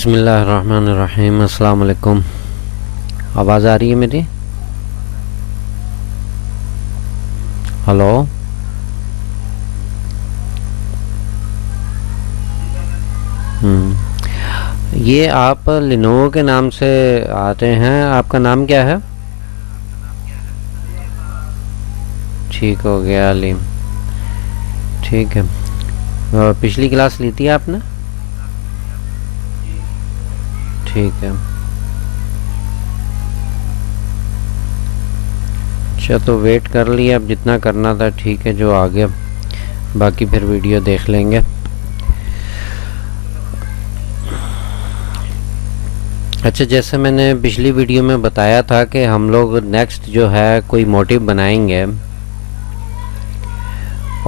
बिस्मिल्लाहिर्रहमानिर्रहीम। अस्सलाम वालेकुम। आवाज़ आ रही है मेरी? हेलो। ये आप लिनोवो के नाम से आते हैं, आपका नाम क्या है? ठीक हो गया अलीम। ठीक है। पिछली क्लास ली थी आपने? ठीक है। अच्छा, तो वेट कर लिया, अब जितना करना था ठीक है, जो आ गया बाकी फिर वीडियो देख लेंगे। अच्छा, जैसे मैंने पिछली वीडियो में बताया था कि हम लोग नेक्स्ट जो है कोई मोटिव बनाएंगे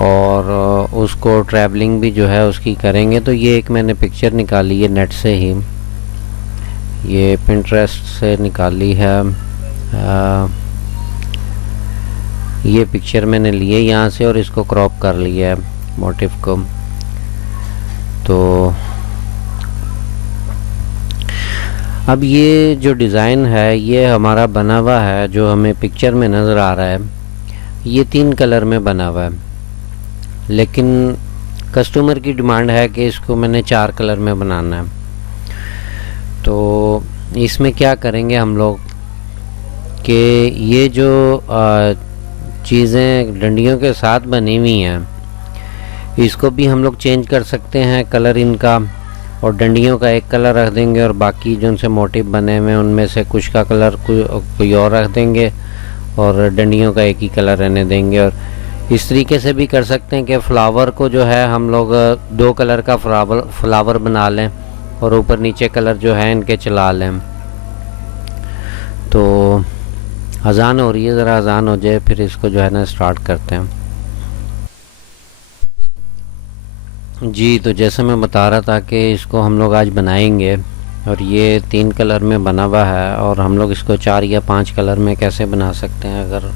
और उसको ट्रैवलिंग भी जो है उसकी करेंगे। तो ये एक मैंने पिक्चर निकाली है नेट से ही, ये पिंटरेस्ट से निकाली है। ये पिक्चर मैंने ली है यहाँ से और इसको क्रॉप कर लिया है मोटिव को। तो अब ये जो डिज़ाइन है ये हमारा बना हुआ है, जो हमें पिक्चर में नज़र आ रहा है, ये 3 कलर में बना हुआ है, लेकिन कस्टमर की डिमांड है कि इसको मैंने 4 कलर में बनाना है। तो इसमें क्या करेंगे हम लोग कि ये जो चीज़ें डंडियों के साथ बनी हुई हैं, इसको भी हम लोग चेंज कर सकते हैं कलर इनका, और डंडियों का एक कलर रख देंगे और बाकी जो उनसे मोटिव बने हुए हैं उनमें से कुछ का कलर कोई और रख देंगे और डंडियों का एक ही कलर रहने देंगे। और इस तरीके से भी कर सकते हैं कि फ्लावर को जो है हम लोग 2 कलर का फ्लावर बना लें और ऊपर नीचे कलर जो है इनके चला लें। तो अजान हो रही है, ज़रा अजान हो जाए फिर इसको जो है ना स्टार्ट करते हैं। जी, तो जैसे मैं बता रहा था कि इसको हम लोग आज बनाएंगे और ये 3 कलर में बना हुआ है और हम लोग इसको 4 या 5 कलर में कैसे बना सकते हैं। अगर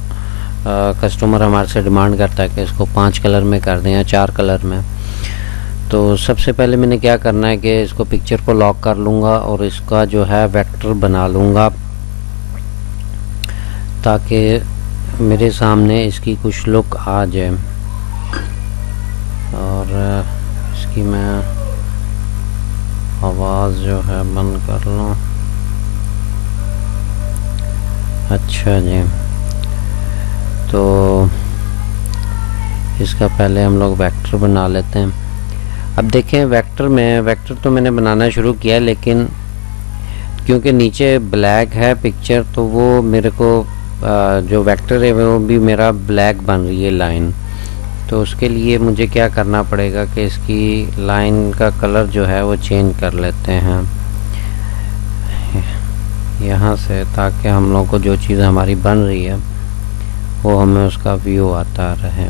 कस्टमर हमारे से डिमांड करता है कि इसको 5 कलर में कर दें या 4 कलर में, तो सबसे पहले मैंने क्या करना है कि इसको पिक्चर को लॉक कर लूँगा और इसका जो है वेक्टर बना लूँगा ताकि मेरे सामने इसकी कुछ लुक आ जाए। और इसकी मैं आवाज़ जो है बंद कर लूँ। अच्छा जी, तो इसका पहले हम लोग वेक्टर बना लेते हैं। अब देखें, वेक्टर तो मैंने बनाना शुरू किया, लेकिन क्योंकि नीचे ब्लैक है पिक्चर, तो वो मेरे को जो वेक्टर है वो भी मेरा ब्लैक बन रही है लाइन। तो उसके लिए मुझे क्या करना पड़ेगा कि इसकी लाइन का कलर जो है वो चेंज कर लेते हैं यहाँ से, ताकि हम लोग को जो चीज़ हमारी बन रही है वो हमें उसका व्यू आता रहे।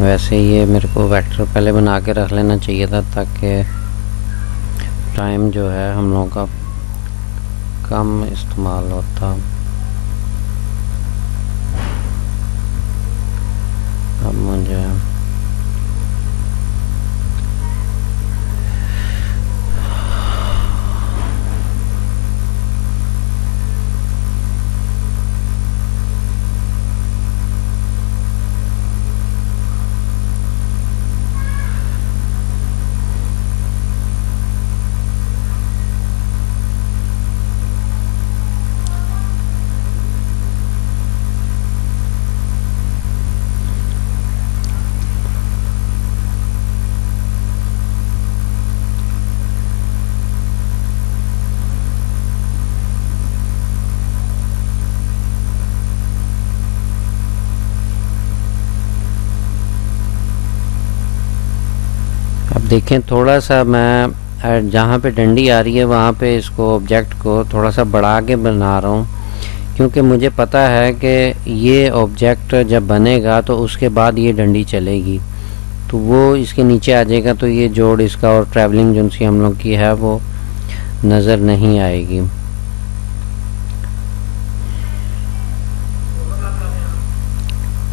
वैसे ये मेरे को वेक्टर पहले बना के रख लेना चाहिए था ताकि टाइम जो है हम लोगों का कम इस्तेमाल होता। अब मुझे अब देखें, थोड़ा सा मैं जहाँ पे डंडी आ रही है वहाँ पे इसको ऑब्जेक्ट को थोड़ा सा बढ़ा के बना रहा हूँ, क्योंकि मुझे पता है कि ये ऑब्जेक्ट जब बनेगा तो उसके बाद ये डंडी चलेगी, तो वो इसके नीचे आ जाएगा, तो ये जोड़ इसका और ट्रैवलिंग जो सी हम लोग की है वो नज़र नहीं आएगी।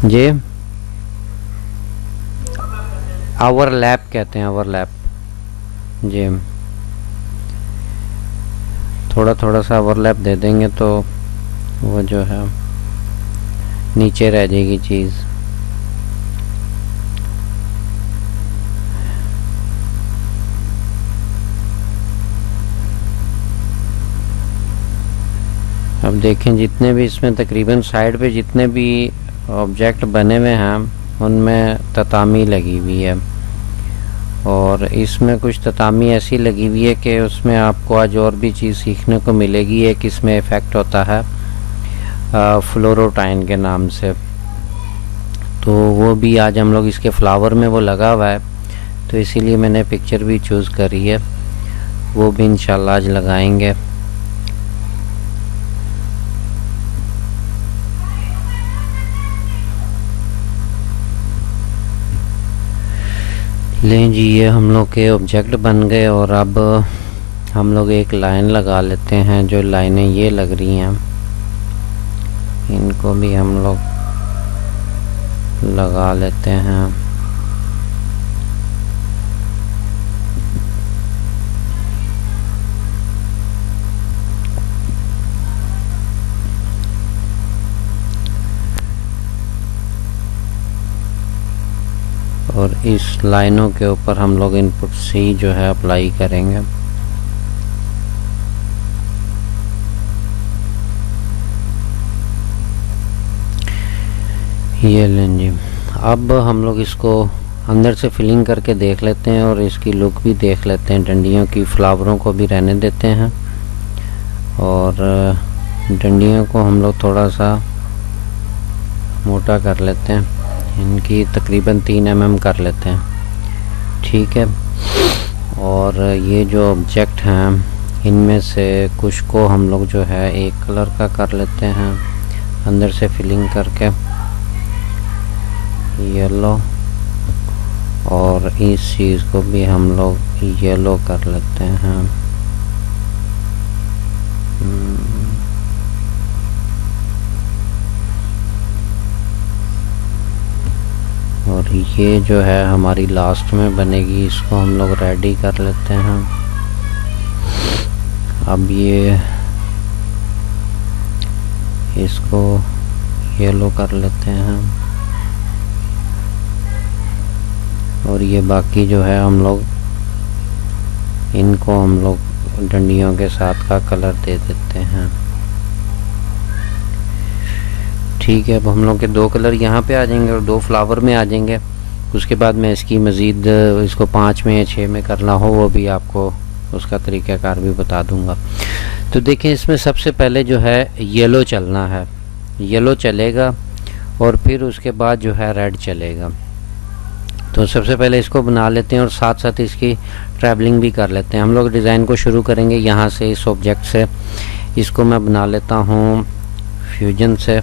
जी ओवरलैप कहते हैं, ओवरलैप जी। थोड़ा थोड़ा सा ओवरलैप दे देंगे तो वो जो है नीचे रह जाएगी चीज़। अब देखें जितने भी इसमें तकरीबन साइड पे जितने भी ऑब्जेक्ट बने हुए हैं उनमें ततामी लगी हुई है, और इसमें कुछ ततामी ऐसी लगी हुई है कि उसमें आपको आज और भी चीज़ सीखने को मिलेगी। एक इसमें इफ़ेक्ट होता है फ्लोरोटाइन के नाम से, तो वो भी आज हम लोग इसके फ्लावर में वो लगा हुआ है, तो इसीलिए मैंने पिक्चर भी चूज़ करी है। वो भी इंशाल्लाह आज लगाएंगे। लें जी, ये हम लोग के ऑब्जेक्ट बन गए, और अब हम लोग एक लाइन लगा लेते हैं। जो लाइनें ये लग रही हैं इनको भी हम लोग लगा लेते हैं। और इस लाइनों के ऊपर हम लोग इनपुट सी जो है अप्लाई करेंगे। ये लें जी। अब हम लोग इसको अंदर से फिलिंग करके देख लेते हैं और इसकी लुक भी देख लेते हैं। डंडियों की फ्लावरों को भी रहने देते हैं, और डंडियों को हम लोग थोड़ा सा मोटा कर लेते हैं। इनकी तकरीबन 3 mm कर लेते हैं, ठीक है। और ये जो ऑब्जेक्ट हैं इनमें से कुछ को हम लोग जो है एक कलर का कर लेते हैं, अंदर से फिलिंग करके येलो, और इस चीज़ को भी हम लोग येलो कर लेते हैं। और ये जो है हमारी लास्ट में बनेगी, इसको हम लोग रेडी कर लेते हैं। अब ये इसको येलो कर लेते हैं, और ये बाकी जो है हम लोग इनको हम लोग डंडियों के साथ का कलर दे देते हैं, ठीक है। अब हम लोग के 2 कलर यहाँ पे आ जाएंगे और 2 फ्लावर में आ जाएंगे। उसके बाद मैं इसकी मज़ीद इसको 5 में या 6 में करना हो वो भी आपको उसका तरीक़ाकार भी बता दूंगा। तो देखें, इसमें सबसे पहले जो है येलो चलना है, येलो चलेगा, और फिर उसके बाद जो है रेड चलेगा। तो सबसे पहले इसको बना लेते हैं और साथ साथ इसकी ट्रैवलिंग भी कर लेते हैं। हम लोग डिज़ाइन को शुरू करेंगे यहाँ से, इस ऑब्जेक्ट से। इसको मैं बना लेता हूँ फ्यूजन से,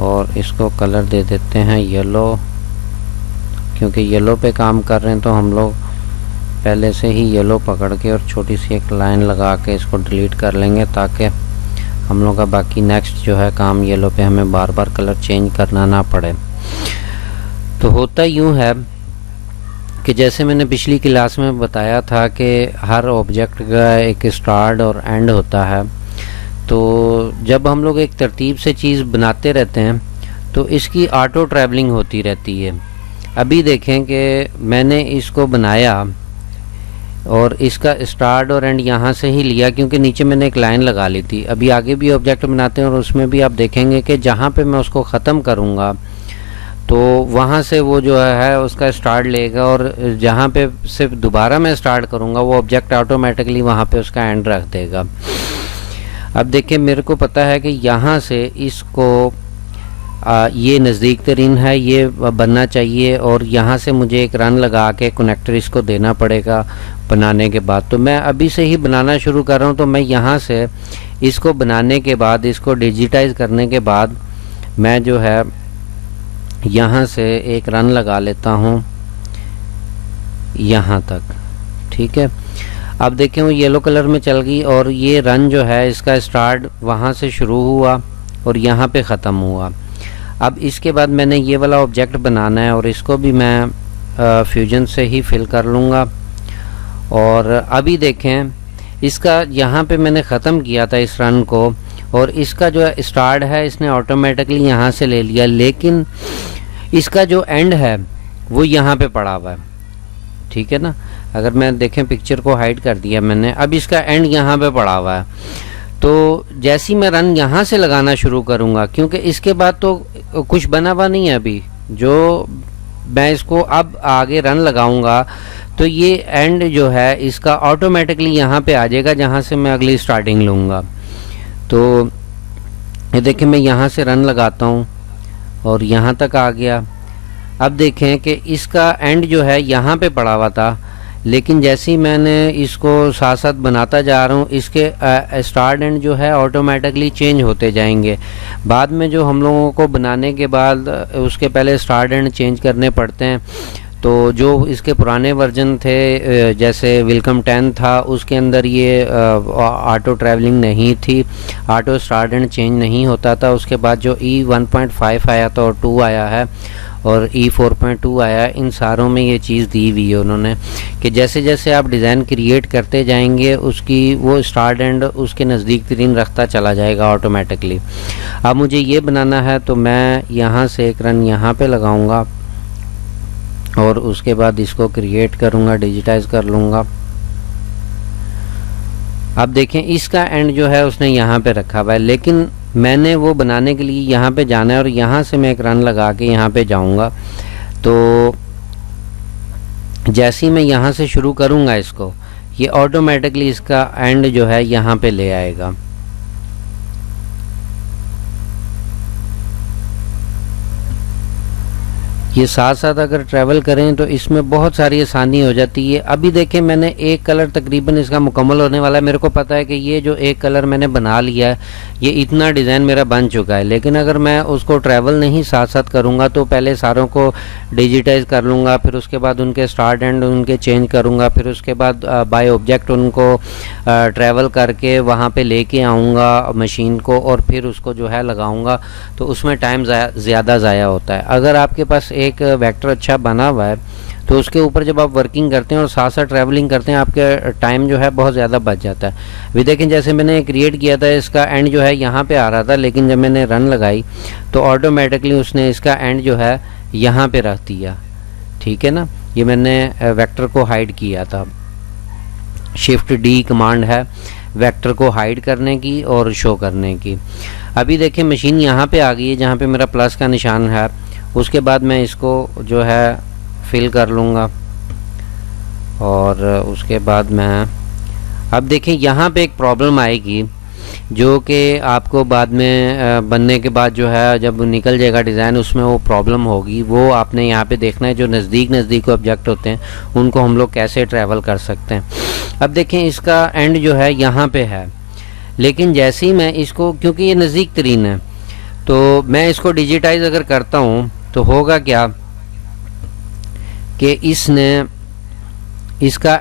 और इसको कलर दे देते हैं येलो। क्योंकि येलो पे काम कर रहे हैं तो हम लोग पहले से ही येलो पकड़ के और छोटी सी एक लाइन लगा के इसको डिलीट कर लेंगे, ताकि हम लोग का बाकी नेक्स्ट जो है काम येलो पे हमें बार बार कलर चेंज करना ना पड़े। तो होता यूँ है कि जैसे मैंने पिछली क्लास में बताया था कि हर ऑब्जेक्ट का एक स्टार्ट और एंड होता है। तो जब हम लोग एक तरतीब से चीज़ बनाते रहते हैं तो इसकी ऑटो ट्रैवलिंग होती रहती है। अभी देखें कि मैंने इसको बनाया और इसका स्टार्ट और एंड यहाँ से ही लिया, क्योंकि नीचे मैंने एक लाइन लगा ली थी। अभी आगे भी ऑब्जेक्ट बनाते हैं और उसमें भी आप देखेंगे कि जहाँ पे मैं उसको ख़त्म करूँगा तो वहाँ से वो जो है उसका स्टार्ट लेगा, और जहाँ पे सिर्फ दोबारा मैं स्टार्ट करूँगा वो ऑब्जेक्ट ऑटोमेटिकली वहाँ पे उसका एंड रख देगा। अब देखिए, मेरे को पता है कि यहाँ से इसको ये नज़दीक तरीन है, ये बनना चाहिए, और यहाँ से मुझे एक रन लगा के कनेक्टर इसको देना पड़ेगा बनाने के बाद। तो मैं अभी से ही बनाना शुरू कर रहा हूँ। तो मैं यहाँ से इसको बनाने के बाद, इसको डिजिटाइज करने के बाद, मैं जो है यहाँ से एक रन लगा लेता हूँ यहाँ तक, ठीक है। अब देखें, वो येलो कलर में चल गई, और ये रन जो है इसका स्टार्ट वहाँ से शुरू हुआ और यहाँ पे ख़त्म हुआ। अब इसके बाद मैंने ये वाला ऑब्जेक्ट बनाना है और इसको भी मैं फ्यूजन से ही फिल कर लूँगा। और अभी देखें इसका यहाँ पे मैंने ख़त्म किया था इस रन को, और इसका जो स्टार्ट है इसने ऑटोमेटिकली यहाँ से ले लिया, लेकिन इसका जो एंड है वो यहाँ पे पड़ा हुआ है, ठीक है ना। अगर मैं देखें पिक्चर को हाइड कर दिया मैंने, अब इसका एंड यहाँ पे पड़ा हुआ है। तो जैसे ही मैं रन यहाँ से लगाना शुरू करूँगा, क्योंकि इसके बाद तो कुछ बना हुआ नहीं है अभी, जो मैं इसको अब आगे रन लगाऊंगा तो ये एंड जो है इसका ऑटोमेटिकली यहाँ पे आ जाएगा जहाँ से मैं अगली स्टार्टिंग लूँगा। तो ये देखें मैं यहाँ से रन लगाता हूँ और यहाँ तक आ गया। अब देखें कि इसका एंड जो है यहाँ पे पड़ा हुआ था, लेकिन जैसे ही मैंने इसको साथ साथ बनाता जा रहा हूँ इसके स्टार्ट एंड जो है ऑटोमेटिकली चेंज होते जाएंगे। बाद में जो हम लोगों को बनाने के बाद उसके पहले स्टार्ट एंड चेंज करने पड़ते हैं। तो जो इसके पुराने वर्जन थे जैसे वेलकम 10 था उसके अंदर ये ऑटो ट्रैवलिंग नहीं थी, ऑटो स्टार्ट एंड चेंज नहीं होता था। उसके बाद जो E1.5 आया था और 2 आया है और E4.2 आया, इन सारों में ये चीज़ दी हुई है उन्होंने कि जैसे जैसे आप डिज़ाइन क्रिएट करते जाएंगे उसकी वो स्टार्ट एंड उसके नज़दीक तरीन रखता चला जाएगा ऑटोमेटिकली। अब मुझे ये बनाना है तो मैं यहाँ से एक रन यहाँ पे लगाऊंगा और उसके बाद इसको क्रिएट करूँगा, डिजिटाइज कर लूँगा। अब देखें इसका एंड जो है उसने यहाँ पे रखा हुआ है, लेकिन मैंने वो बनाने के लिए यहाँ पे जाना है और यहाँ से मैं एक रन लगा के यहाँ पे जाऊँगा। तो जैसे ही मैं यहाँ से शुरू करूँगा इसको, ये ऑटोमेटिकली इसका एंड जो है यहाँ पे ले आएगा। ये साथ साथ अगर ट्रैवल करें तो इसमें बहुत सारी आसानी हो जाती है। अभी देखें मैंने एक कलर तकरीबन इसका मुकम्मल होने वाला है। मेरे को पता है कि ये जो एक कलर मैंने बना लिया है ये इतना डिज़ाइन मेरा बन चुका है, लेकिन अगर मैं उसको ट्रैवल नहीं साथ साथ करूँगा तो पहले सारों को डिजिटाइज कर लूँगा, फिर उसके बाद उनके स्टार्ट एंड उनके चेंज करूँगा, फिर उसके बाद बाय ऑब्जेक्ट उनको ट्रैवल करके वहाँ पे लेके आऊँगा मशीन को और फिर उसको जो है लगाऊँगा, तो उसमें टाइम ज़्यादा ज़ाया होता है। अगर आपके पास एक वेक्टर अच्छा बना हुआ है तो उसके ऊपर जब आप वर्किंग करते हैं और साथ साथ ट्रैवलिंग करते हैं आपके टाइम जो है बहुत ज़्यादा बच जाता है। अभी देखें जैसे मैंने क्रिएट किया था इसका एंड जो है यहाँ पे आ रहा था, लेकिन जब मैंने रन लगाई तो ऑटोमेटिकली उसने इसका एंड जो है यहाँ पे रख दिया, ठीक है ना। ये मैंने वेक्टर को हाइड किया था, शिफ्ट डी कमांड है वेक्टर को हाइड करने की और शो करने की। अभी देखें मशीन यहाँ पे आ गई है जहाँ पे मेरा प्लस का निशान है। उसके बाद मैं इसको जो है फिल कर लूँगा और उसके बाद मैं अब देखें यहाँ पे एक प्रॉब्लम आएगी जो कि आपको बाद में बनने के बाद जो है जब निकल जाएगा डिज़ाइन उसमें वो प्रॉब्लम होगी। वो आपने यहाँ पे देखना है, जो नज़दीक ऑब्जेक्ट होते हैं उनको हम लोग कैसे ट्रैवल कर सकते हैं। अब देखें इसका एंड जो है यहाँ पे है, लेकिन जैसे ही मैं इसको, क्योंकि ये नज़दीक तरीन है, तो मैं इसको डिजिटाइज अगर करता हूँ तो होगा क्या कि इसने इसका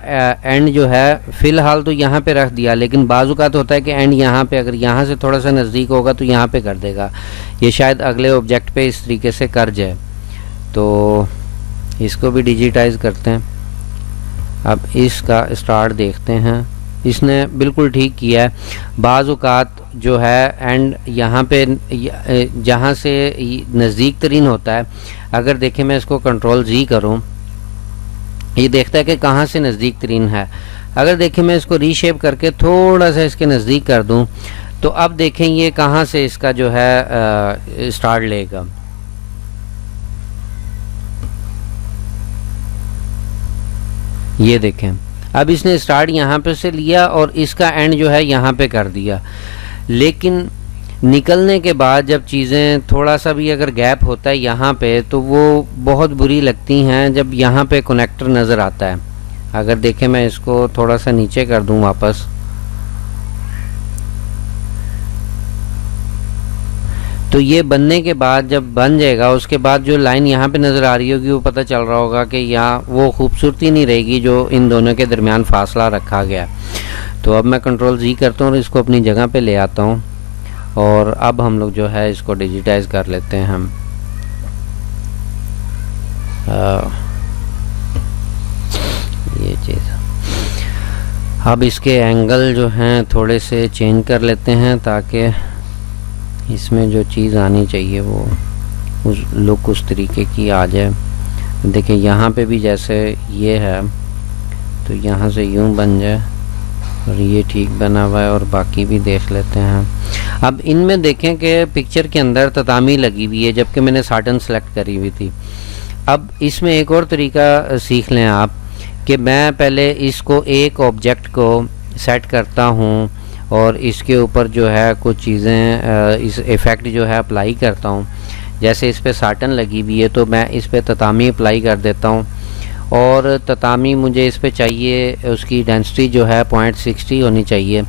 एंड जो है फ़िलहाल तो यहाँ पे रख दिया, लेकिन बाज़-औक़ात होता है कि एंड यहाँ पे अगर यहाँ से थोड़ा सा नज़दीक होगा तो यहाँ पे कर देगा। ये शायद अगले ऑब्जेक्ट पे इस तरीके से कर जाए। तो इसको भी डिजिटाइज करते हैं। अब इसका स्टार्ट देखते हैं, इसने बिल्कुल ठीक किया है। बाज़-औक़ात जो है एंड यहाँ पे जहाँ से नज़दीक तरीन होता है, अगर देखें मैं इसको कंट्रोल जी करूँ, ये देखता है कि कहाँ से नज़दीक तरीन है। अगर देखें मैं इसको रीशेप करके थोड़ा सा इसके नज़दीक कर दूँ तो अब देखें ये कहाँ से इसका जो है स्टार्ट लेगा। ये देखें अब इसने स्टार्ट यहाँ पे से लिया और इसका एंड जो है यहाँ पे कर दिया, लेकिन निकलने के बाद जब चीज़ें थोड़ा सा भी अगर गैप होता है यहाँ पे तो वो बहुत बुरी लगती हैं जब यहाँ पे कनेक्टर नज़र आता है। अगर देखें मैं इसको थोड़ा सा नीचे कर दूँ वापस, तो ये बनने के बाद जब बन जाएगा उसके बाद जो लाइन यहाँ पे नज़र आ रही होगी वो पता चल रहा होगा कि यहाँ वो खूबसूरती नहीं रहेगी जो इन दोनों के दरमियान फासला रखा गया। तो अब मैं कंट्रोल जी करता हूँ और इसको अपनी जगह पे ले आता हूँ और अब हम लोग जो है इसको डिजिटाइज कर लेते हैं हम। ये चीज़। अब इसके एंगल जो हैं थोड़े से चेंज कर लेते हैं ताकि इसमें जो चीज़ आनी चाहिए वो उस लुक उस तरीके की आ जाए। देखिए यहाँ पे भी जैसे ये है तो यहाँ से यूं बन जाए और ये ठीक बना हुआ है, और बाकी भी देख लेते हैं। अब इनमें देखें कि पिक्चर के अंदर ततामी लगी हुई है जबकि मैंने साटन सेलेक्ट करी हुई थी। अब इसमें एक और तरीका सीख लें आप कि मैं पहले इसको एक ऑब्जेक्ट को सेट करता हूँ और इसके ऊपर जो है कुछ चीज़ें इस इफ़ेक्ट जो है अप्लाई करता हूँ। जैसे इस पर साटन लगी हुई है तो मैं इस पर ततामी अप्लाई कर देता हूँ, और ततामी मुझे इस पे चाहिए, उसकी डेंसिटी जो है 0.60 होनी चाहिए।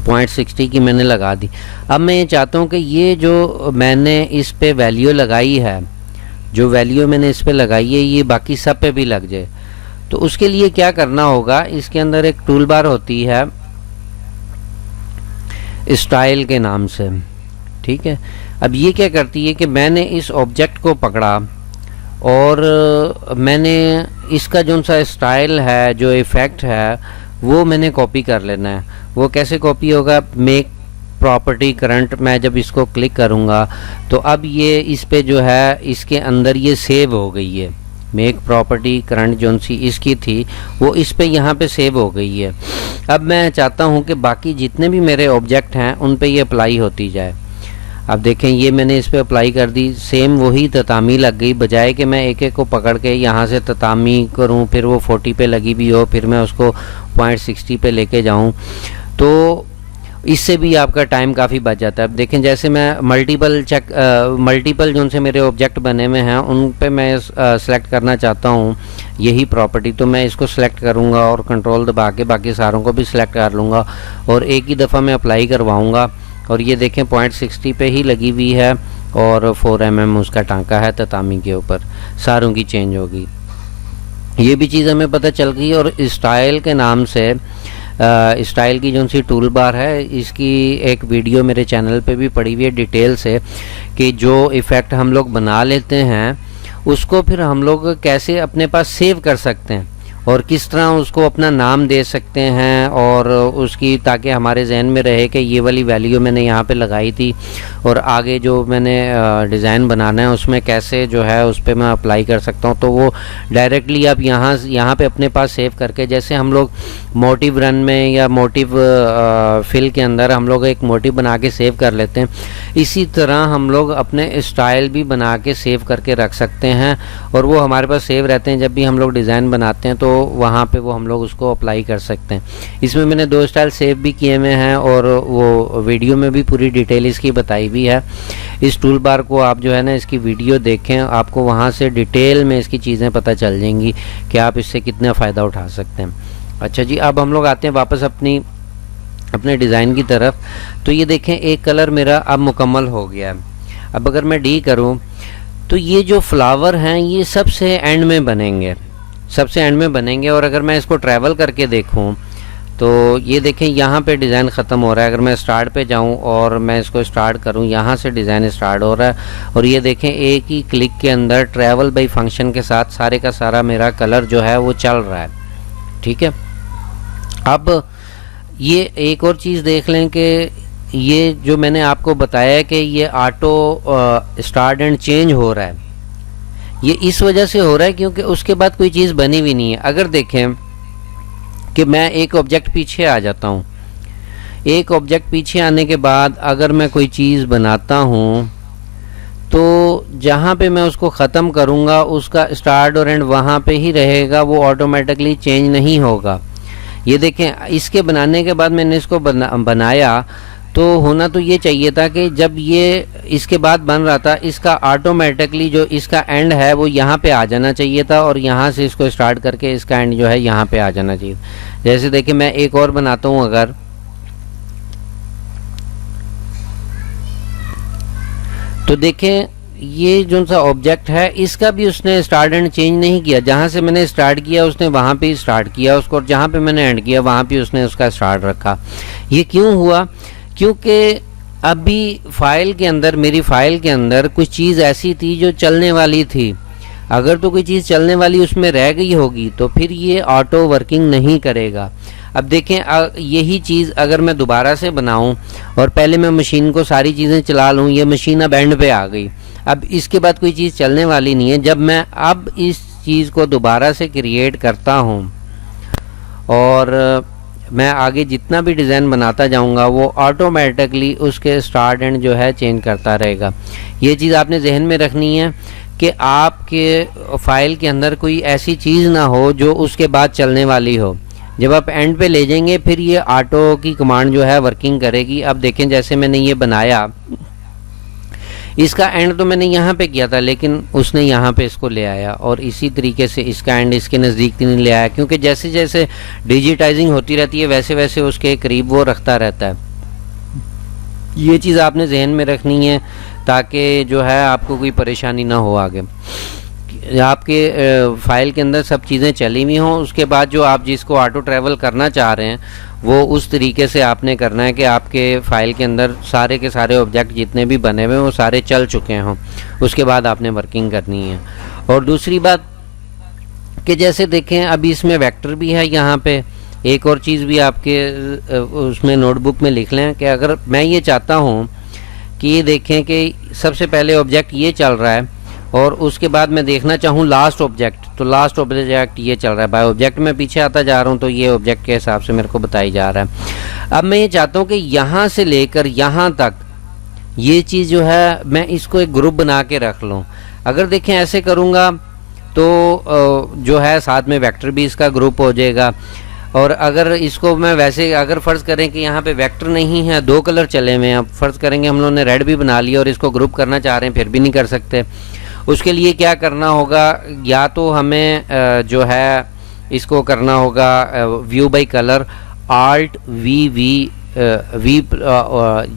0.60 की मैंने लगा दी। अब मैं ये चाहता हूँ कि ये जो मैंने इस पे वैल्यू लगाई है, जो वैल्यू मैंने इस पे लगाई है ये बाकी सब पे भी लग जाए। तो उसके लिए क्या करना होगा, इसके अंदर एक टूल बार होती है स्टाइल के नाम से, ठीक है। अब ये क्या करती है कि मैंने इस ऑब्जेक्ट को पकड़ा और मैंने इसका जो सा स्टाइल है, जो इफ़ेक्ट है, वो मैंने कॉपी कर लेना है। वो कैसे कॉपी होगा, मेक प्रॉपर्टी करंट, मैं जब इसको क्लिक करूँगा तो अब ये इस पे जो है इसके अंदर ये सेव हो गई है। मेक प्रॉपर्टी करंट जो सी इसकी थी वो इस पे यहाँ पे सेव हो गई है। अब मैं चाहता हूँ कि बाकी जितने भी मेरे ऑब्जेक्ट हैं उन पे ये अप्लाई होती जाए। अब देखें ये मैंने इस पे अप्लाई कर दी, सेम वही ततामी लग गई। बजाय कि मैं एक एक को पकड़ के यहाँ से ततामी करूँ फिर वो 40 पे लगी भी हो फिर मैं उसको 0.60 पे लेके जाऊँ, तो इससे भी आपका टाइम काफ़ी बच जाता है। अब देखें जैसे मैं मल्टीपल जो से मेरे ऑब्जेक्ट बने हुए हैं उन पे मैं सेलेक्ट करना चाहता हूँ यही प्रॉपर्टी, तो मैं इसको सेलेक्ट करूँगा और कंट्रोल दबा के बाकी सारों को भी सिलेक्ट कर लूँगा और एक ही दफ़ा मैं अप्लाई करवाऊँगा। और ये देखें 0.60 पे ही लगी हुई है और 4 mm उसका टांका है ततामी के ऊपर, सारों की चेंज होगी। ये भी चीज़ हमें पता चल गई। और स्टाइल के नाम से स्टाइल की जो सी टूल बार है इसकी एक वीडियो मेरे चैनल पे भी पड़ी हुई है डिटेल से, कि जो इफ़ेक्ट हम लोग बना लेते हैं उसको फिर हम लोग कैसे अपने पास सेव कर सकते हैं और किस तरह उसको अपना नाम दे सकते हैं, और उसकी ताकि हमारे जहन में रहे कि ये वाली वैल्यू मैंने यहाँ पे लगाई थी और आगे जो मैंने डिज़ाइन बनाना है उसमें कैसे जो है उस पर मैं अप्लाई कर सकता हूँ। तो वो डायरेक्टली आप यहाँ पे अपने पास सेव करके, जैसे हम लोग मोटिव रन में या मोटिव फिल के अंदर हम लोग एक मोटिव बना के सेव कर लेते हैं, इसी तरह हम लोग अपने स्टाइल भी बना के सेव करके रख सकते हैं और वो हमारे पास सेव रहते हैं। जब भी हम लोग डिज़ाइन बनाते हैं तो वहाँ पे वो हम लोग उसको अप्लाई कर सकते हैं। इसमें मैंने 2 स्टाइल सेव भी किए हुए हैं और वो वीडियो में भी पूरी डिटेल इसकी बताई भी है। इस टूल बार को आप जो है ना इसकी वीडियो देखें, आपको वहाँ से डिटेल में इसकी चीज़ें पता चल जाएंगी कि आप इससे कितना फ़ायदा उठा सकते हैं। अच्छा जी, अब हम लोग आते हैं वापस अपने डिज़ाइन की तरफ। तो ये देखें एक कलर मेरा अब मुकम्मल हो गया है। अब अगर मैं डी करूँ तो ये जो फ्लावर हैं ये सबसे एंड में बनेंगे, और अगर मैं इसको ट्रैवल करके देखूं तो ये देखें यहाँ पे डिज़ाइन ख़त्म हो रहा है। अगर मैं स्टार्ट पे जाऊँ और मैं इसको स्टार्ट करूँ, यहाँ से डिज़ाइन स्टार्ट हो रहा है और ये देखें एक ही क्लिक के अंदर ट्रैवल बाई फंक्शन के साथ सारे का सारा मेरा कलर जो है वो चल रहा है। ठीक है, अब ये एक और चीज़ देख लें कि ये जो मैंने आपको बताया कि ये ऑटो स्टार्ट एंड चेंज हो रहा है, ये इस वजह से हो रहा है क्योंकि उसके बाद कोई चीज़ बनी भी नहीं है। अगर देखें कि मैं एक ऑब्जेक्ट पीछे आ जाता हूँ, एक ऑब्जेक्ट पीछे आने के बाद अगर मैं कोई चीज़ बनाता हूँ तो जहाँ पे मैं उसको ख़त्म करूँगा उसका स्टार्ट और एंड वहाँ पे ही रहेगा, वो ऑटोमेटिकली चेंज नहीं होगा। ये देखें इसके बनाने के बाद मैंने इसको बनाया तो होना तो ये चाहिए था कि जब ये इसके बाद बन रहा था इसका ऑटोमेटिकली जो इसका एंड है वो यहाँ पे आ जाना चाहिए था और यहाँ से इसको स्टार्ट करके इसका एंड जो है यहाँ पे आ जाना चाहिए। जैसे देखिए मैं एक और बनाता हूँ, अगर तो देखें ये जो सा ऑब्जेक्ट है इसका भी उसने स्टार्ट एंड चेंज नहीं किया। जहाँ से मैंने स्टार्ट किया उसने वहाँ पे स्टार्ट किया उसको, और जहाँ पे मैंने एंड किया वहाँ पे उसने उसका स्टार्ट रखा। ये क्यों हुआ? क्योंकि अभी फाइल के अंदर, मेरी फाइल के अंदर कुछ चीज़ ऐसी थी जो चलने वाली थी। अगर तो कोई चीज़ चलने वाली उसमें रह गई होगी तो फिर ये ऑटो वर्किंग नहीं करेगा। अब देखें यही चीज़ अगर मैं दोबारा से बनाऊं और पहले मैं मशीन को सारी चीज़ें चला लूं, ये मशीन अब एंड पे आ गई, अब इसके बाद कोई चीज़ चलने वाली नहीं है। जब मैं अब इस चीज़ को दोबारा से क्रिएट करता हूं और मैं आगे जितना भी डिज़ाइन बनाता जाऊंगा वो ऑटोमेटिकली उसके स्टार्ट एंड जो है चेंज करता रहेगा। ये चीज़ आपने जहन में रखनी है कि आपके फाइल के अंदर कोई ऐसी चीज़ ना हो जो उसके बाद चलने वाली हो। जब आप एंड पे ले जाएंगे फिर ये ऑटो की कमांड जो है वर्किंग करेगी। अब देखें जैसे मैंने ये बनाया, इसका एंड तो मैंने यहाँ पे किया था लेकिन उसने यहाँ पे इसको ले आया, और इसी तरीके से इसका एंड इसके नज़दीक नहीं ले आया, क्योंकि जैसे जैसे डिजिटाइजिंग होती रहती है वैसे वैसे उसके करीब वो रखता रहता है। ये चीज़ आपने जहन में रखनी है ताकि जो है आपको कोई परेशानी ना हो आगे, आपके फाइल के अंदर सब चीज़ें चली हुई हों। उसके बाद जो आप जिसको ऑटो ट्रैवल करना चाह रहे हैं वो उस तरीके से आपने करना है कि आपके फाइल के अंदर सारे के सारे ऑब्जेक्ट जितने भी बने हुए हैं वो सारे चल चुके हों, उसके बाद आपने वर्किंग करनी है। और दूसरी बात कि जैसे देखें अभी इसमें वेक्टर भी है, यहाँ पे एक और चीज़ भी आपके उसमें नोटबुक में लिख लें कि अगर मैं ये चाहता हूँ कि ये देखें कि सबसे पहले ऑब्जेक्ट ये चल रहा है और उसके बाद मैं देखना चाहूँ लास्ट ऑब्जेक्ट, तो लास्ट ऑब्जेक्ट ये चल रहा है। बाय ऑब्जेक्ट में पीछे आता जा रहा हूँ तो ये ऑब्जेक्ट के हिसाब से मेरे को बताई जा रहा है। अब मैं ये चाहता हूँ कि यहाँ से लेकर यहाँ तक ये चीज़ जो है मैं इसको एक ग्रुप बना के रख लूँ। अगर देखें ऐसे करूँगा तो जो है साथ में वेक्टर भी इसका ग्रुप हो जाएगा। और अगर इसको मैं वैसे अगर फ़र्ज़ करें कि यहाँ पे वेक्टर नहीं है, दो कलर चले हुए हैं, अब फ़र्ज़ करेंगे हम लोगों ने रेड भी बना लिया और इसको ग्रुप करना चाह रहे हैं फिर भी नहीं कर सकते। उसके लिए क्या करना होगा, या तो हमें जो है इसको करना होगा view by colour, alt V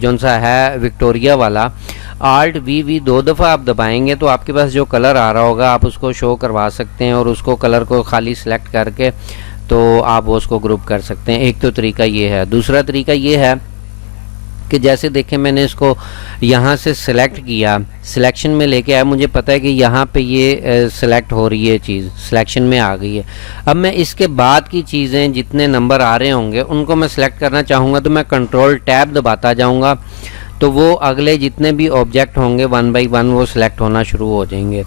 जौन सा है विक्टोरिया वाला, आल्ट वी दो दफ़ा आप दबाएंगे तो आपके पास जो कलर आ रहा होगा आप उसको शो करवा सकते हैं और उसको कलर को खाली सिलेक्ट करके तो आप उसको ग्रुप कर सकते हैं। एक तो तरीका ये है। दूसरा तरीका ये है कि जैसे देखें मैंने इसको यहाँ से सिलेक्ट किया, सिलेक्शन में लेके आया, मुझे पता है कि यहाँ पे ये सिलेक्ट हो रही है, चीज़ सिलेक्शन में आ गई है। अब मैं इसके बाद की चीज़ें जितने नंबर आ रहे होंगे उनको मैं सिलेक्ट करना चाहूँगा तो मैं कंट्रोल टैब दबाता जाऊँगा तो वो अगले जितने भी ऑब्जेक्ट होंगे 1 बाय 1 वो सिलेक्ट होना शुरू हो जाएंगे।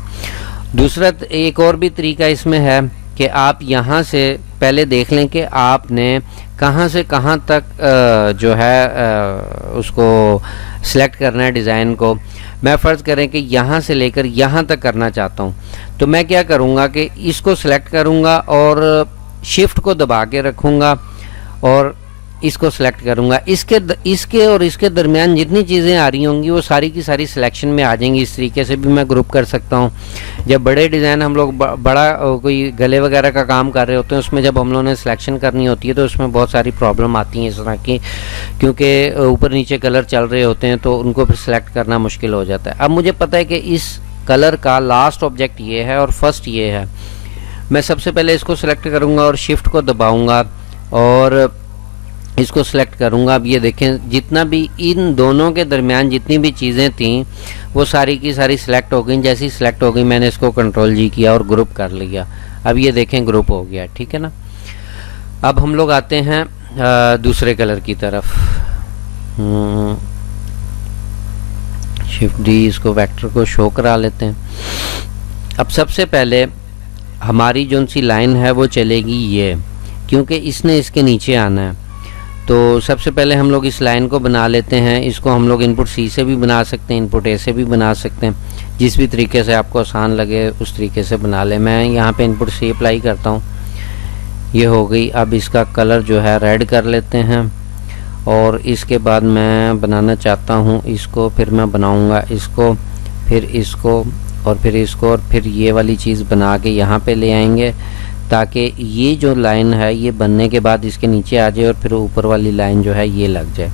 दूसरा एक और भी तरीका इसमें है कि आप यहाँ से पहले देख लें कि आपने कहाँ से कहाँ तक जो है उसको सिलेक्ट करना है डिज़ाइन को। मैं फ़र्ज़ करें कि यहाँ से लेकर यहाँ तक करना चाहता हूँ तो मैं क्या करूँगा कि इसको सिलेक्ट करूँगा और शिफ्ट को दबा के रखूँगा और इसको सिलेक्ट करूँगा। इसके और इसके दरमियान जितनी चीज़ें आ रही होंगी वो सारी की सारी सिलेक्शन में आ जाएंगी। इस तरीके से भी मैं ग्रुप कर सकता हूँ। जब बड़े डिज़ाइन हम लोग बड़ा कोई गले वगैरह का काम कर रहे होते हैं उसमें जब हम लोगों ने सिलेक्शन करनी होती है तो उसमें बहुत सारी प्रॉब्लम आती हैं इस तरह की, क्योंकि ऊपर नीचे कलर चल रहे होते हैं तो उनको फिर सिलेक्ट करना मुश्किल हो जाता है। अब मुझे पता है कि इस कलर का लास्ट ऑब्जेक्ट ये है और फर्स्ट ये है। मैं सबसे पहले इसको सिलेक्ट करूँगा और शिफ्ट को दबाऊँगा और इसको सिलेक्ट करूँगा। अब ये देखें जितना भी इन दोनों के दरमियान जितनी भी चीज़ें थीं वो सारी की सारी सिलेक्ट हो गई। जैसी सिलेक्ट हो गई मैंने इसको कंट्रोल जी किया और ग्रुप कर लिया। अब ये देखें ग्रुप हो गया, ठीक है ना। अब हम लोग आते हैं दूसरे कलर की तरफ। शिफ्ट डी, इसको वेक्टर को शो करा लेते हैं। अब सबसे पहले हमारी जो सी लाइन है वो चलेगी ये, क्योंकि इसने इसके नीचे आना है। तो सबसे पहले हम लोग इस लाइन को बना लेते हैं। इसको हम लोग इनपुट सी से भी बना सकते हैं, इनपुट ए से भी बना सकते हैं, जिस भी तरीके से आपको आसान लगे उस तरीके से बना लें। मैं यहाँ पे इनपुट सी अप्लाई करता हूँ, ये हो गई। अब इसका कलर जो है रेड कर लेते हैं और इसके बाद मैं बनाना चाहता हूँ इसको, फिर मैं बनाऊँगा इसको, फिर इसको और फिर इसको और फिर ये वाली चीज़ बना के यहाँ पे ले आएंगे ताकि ये जो लाइन है ये बनने के बाद इसके नीचे आ जाए और फिर ऊपर वाली लाइन जो है ये लग जाए।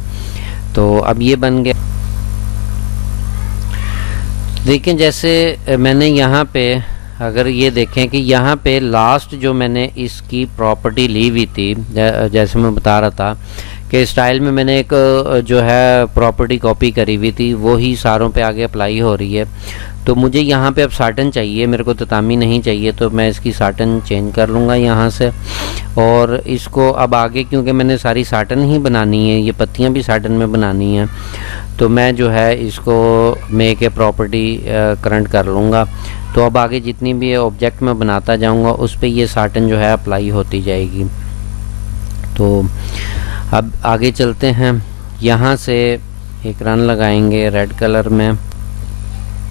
तो अब ये बन गया। देखें जैसे मैंने यहाँ पे अगर ये देखें कि यहाँ पे लास्ट जो मैंने इसकी प्रॉपर्टी ली हुई थी, जैसे मैं बता रहा था कि स्टाइल में मैंने एक जो है प्रॉपर्टी कॉपी करी हुई थी वो ही सारों पे आगे अप्लाई हो रही है। तो मुझे यहाँ पे अब साटन चाहिए, मेरे को ततामी नहीं चाहिए, तो मैं इसकी साटन चेंज कर लूँगा यहाँ से। और इसको अब आगे क्योंकि मैंने सारी साटन ही बनानी है, ये पत्तियाँ भी साटन में बनानी हैं, तो मैं जो है इसको मेक ए प्रॉपर्टी करंट कर लूँगा। तो अब आगे जितनी भी ऑब्जेक्ट मैं बनाता जाऊँगा उस पर ये साटन जो है अप्लाई होती जाएगी। तो अब आगे चलते हैं, यहाँ से एक रन लगाएंगे रेड कलर में,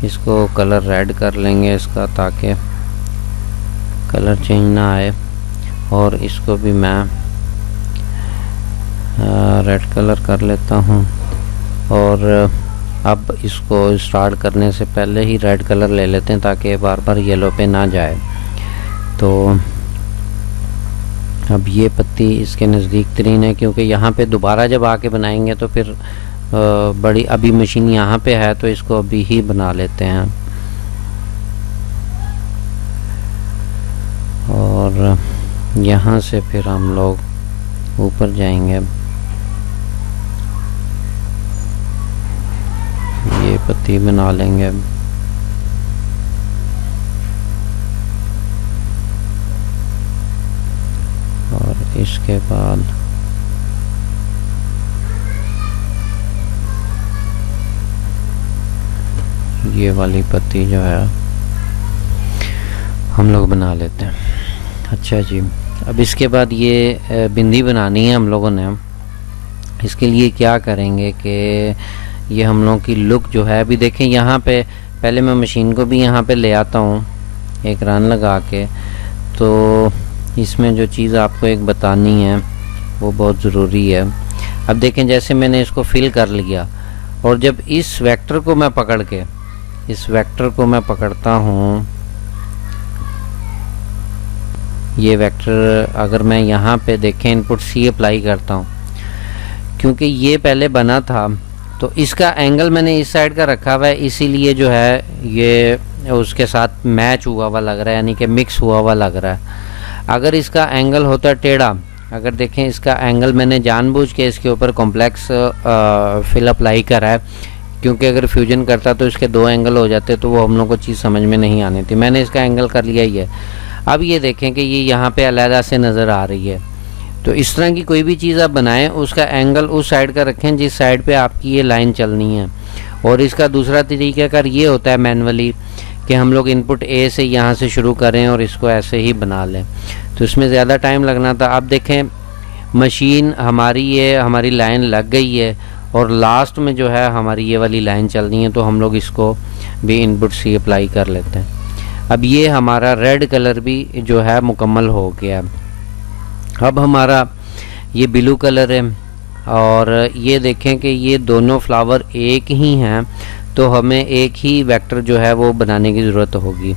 इसको कलर रेड कर लेंगे इसका, ताकि कलर चेंज ना आए। और इसको भी मैं रेड कलर कर लेता हूँ। और अब इसको स्टार्ट करने से पहले ही रेड कलर ले लेते हैं ताकि बार बार येलो पे ना जाए। तो अब ये पत्ती इसके नज़दीक तरीन है, क्योंकि यहाँ पे दोबारा जब आके बनाएंगे तो फिर बड़ी, अभी मशीन यहाँ पे है तो इसको अभी ही बना लेते हैं। और यहाँ से फिर हम लोग ऊपर जाएंगे। ये पत्ती बना लेंगे। और इसके बाद ये वाली पत्ती जो है हम लोग बना लेते हैं। अच्छा जी, अब इसके बाद ये बिंदी बनानी है हम लोगों ने। इसके लिए क्या करेंगे कि ये हम लोगों की लुक जो है, अभी देखें यहाँ पे, पहले मैं मशीन को भी यहाँ पे ले आता हूँ एक रन लगा के। तो इसमें जो चीज़ आपको एक बतानी है वो बहुत ज़रूरी है। अब देखें जैसे मैंने इसको फिल कर लिया, और जब इस वेक्टर को मैं पकड़ के, इस वेक्टर को मैं पकड़ता हूँ, ये वेक्टर अगर मैं यहाँ पे देखें इनपुट सी अप्लाई करता हूँ, क्योंकि ये पहले बना था तो इसका एंगल मैंने इस साइड का रखा हुआ है, इसीलिए जो है ये उसके साथ मैच हुआ हुआ लग रहा है, यानी कि मिक्स हुआ हुआ लग रहा है। अगर इसका एंगल होता टेढ़ा, अगर देखें इसका एंगल मैंने जानबूझ के इसके ऊपर कॉम्प्लेक्स फिल अप्लाई करा है, क्योंकि अगर फ्यूजन करता तो इसके दो एंगल हो जाते तो वो हम लोग को चीज़ समझ में नहीं आनी थी। मैंने इसका एंगल कर लिया ही है। अब ये देखें कि ये यहाँ पे अलहदा से नज़र आ रही है। तो इस तरह की कोई भी चीज़ आप बनाएं, उसका एंगल उस साइड का रखें जिस साइड पे आपकी ये लाइन चलनी है। और इसका दूसरा तरीक़ाकार ये होता है मैनुअली, कि हम लोग इनपुट ए से यहाँ से शुरू करें और इसको ऐसे ही बना लें, तो इसमें ज़्यादा टाइम लगना था। अब देखें मशीन हमारी, ये हमारी लाइन लग गई है और लास्ट में जो है हमारी ये वाली लाइन चलनी है, तो हम लोग इसको भी इनपुट सी अप्लाई कर लेते हैं। अब ये हमारा रेड कलर भी जो है मुकम्मल हो गया। अब हमारा ये ब्लू कलर है, और ये देखें कि ये दोनों फ्लावर एक ही हैं, तो हमें एक ही वेक्टर जो है वो बनाने की ज़रूरत होगी।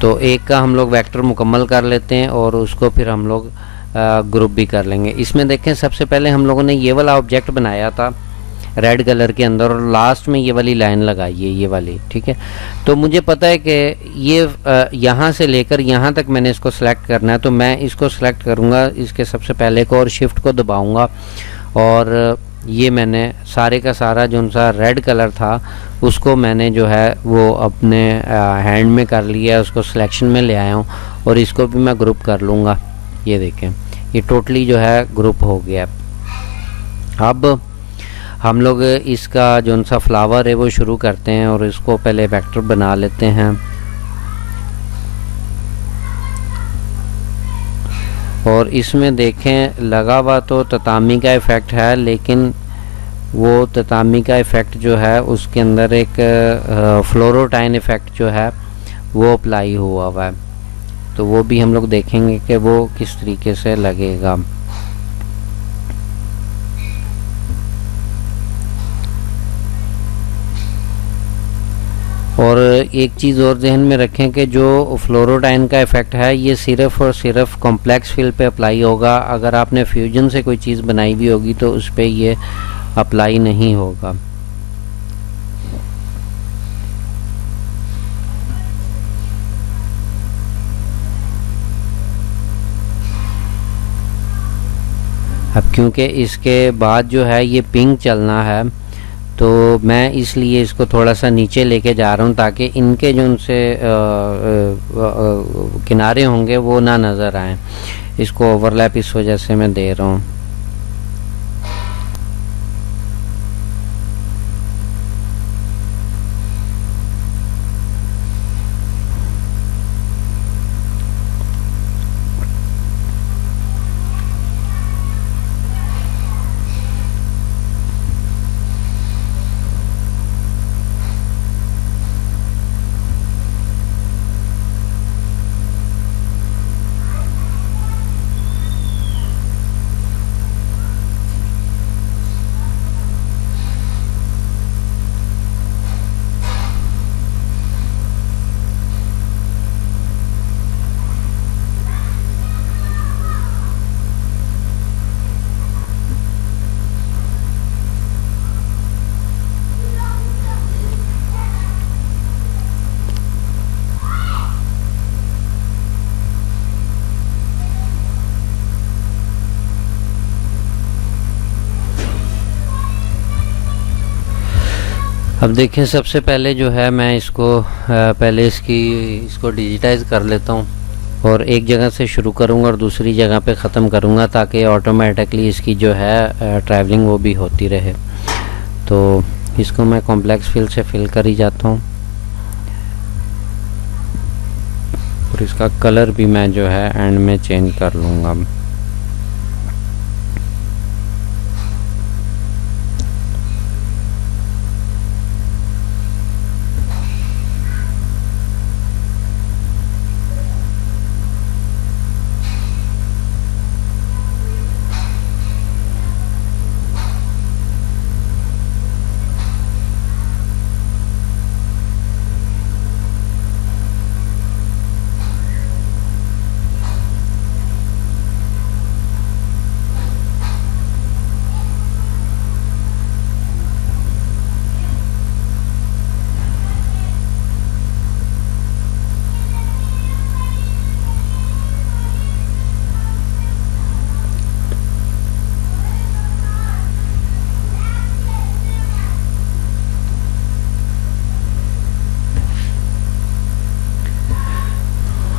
तो एक का हम लोग वेक्टर मुकम्मल कर लेते हैं और उसको फिर हम लोग ग्रुप भी कर लेंगे। इसमें देखें सबसे पहले हम लोगों ने ये वाला ऑब्जेक्ट बनाया था रेड कलर के अंदर, और लास्ट में ये वाली लाइन लगाई है, ये वाली, ठीक है। तो मुझे पता है कि ये यहाँ से लेकर यहाँ तक मैंने इसको सेलेक्ट करना है, तो मैं इसको सेलेक्ट करूँगा, इसके सबसे पहले को, और शिफ्ट को दबाऊँगा, और ये मैंने सारे का सारा जो सा रेड कलर था उसको मैंने जो है वो अपने हैंड में कर लिया, उसको सिलेक्शन में ले आया हूँ, और इसको भी मैं ग्रुप कर लूँगा। ये देखें ये टोटली जो है ग्रुप हो गया। अब हम लोग इसका जो सा फ्लावर है वो शुरू करते हैं, और इसको पहले वेक्टर बना लेते हैं। और इसमें देखें लगा हुआ तो ततामी का इफ़ेक्ट है, लेकिन वो ततामी का इफ़ेक्ट जो है उसके अंदर एक फ्लोरोटाइन इफ़ेक्ट जो है वो अप्लाई हुआ हुआ है, तो वो भी हम लोग देखेंगे कि वो किस तरीके से लगेगा। और एक चीज़ और जहन में रखें कि जो फ्लोरोटाइन का इफ़ेक्ट है ये सिर्फ़ और सिर्फ कॉम्प्लेक्स फिल पे अप्लाई होगा। अगर आपने फ्यूजन से कोई चीज़ बनाई भी होगी तो उस पर ये अप्लाई नहीं होगा। अब क्योंकि इसके बाद जो है ये पिंक चलना है, तो मैं इसलिए इसको थोड़ा सा नीचे लेके जा रहा हूँ ताकि इनके जो उनसे किनारे होंगे वो ना नज़र आए। इसको ओवरलैप इस वजह से मैं दे रहा हूँ। अब देखिए, सबसे पहले जो है मैं इसको पहले इसको डिजिटाइज़ कर लेता हूँ और एक जगह से शुरू करूँगा और दूसरी जगह पे ख़त्म करूँगा ताकि ऑटोमेटिकली इसकी जो है ट्रैवलिंग वो भी होती रहे। तो इसको मैं कॉम्प्लेक्स फिल से फिल कर ही जाता हूँ और इसका कलर भी मैं जो है एंड में चेंज कर लूँगा।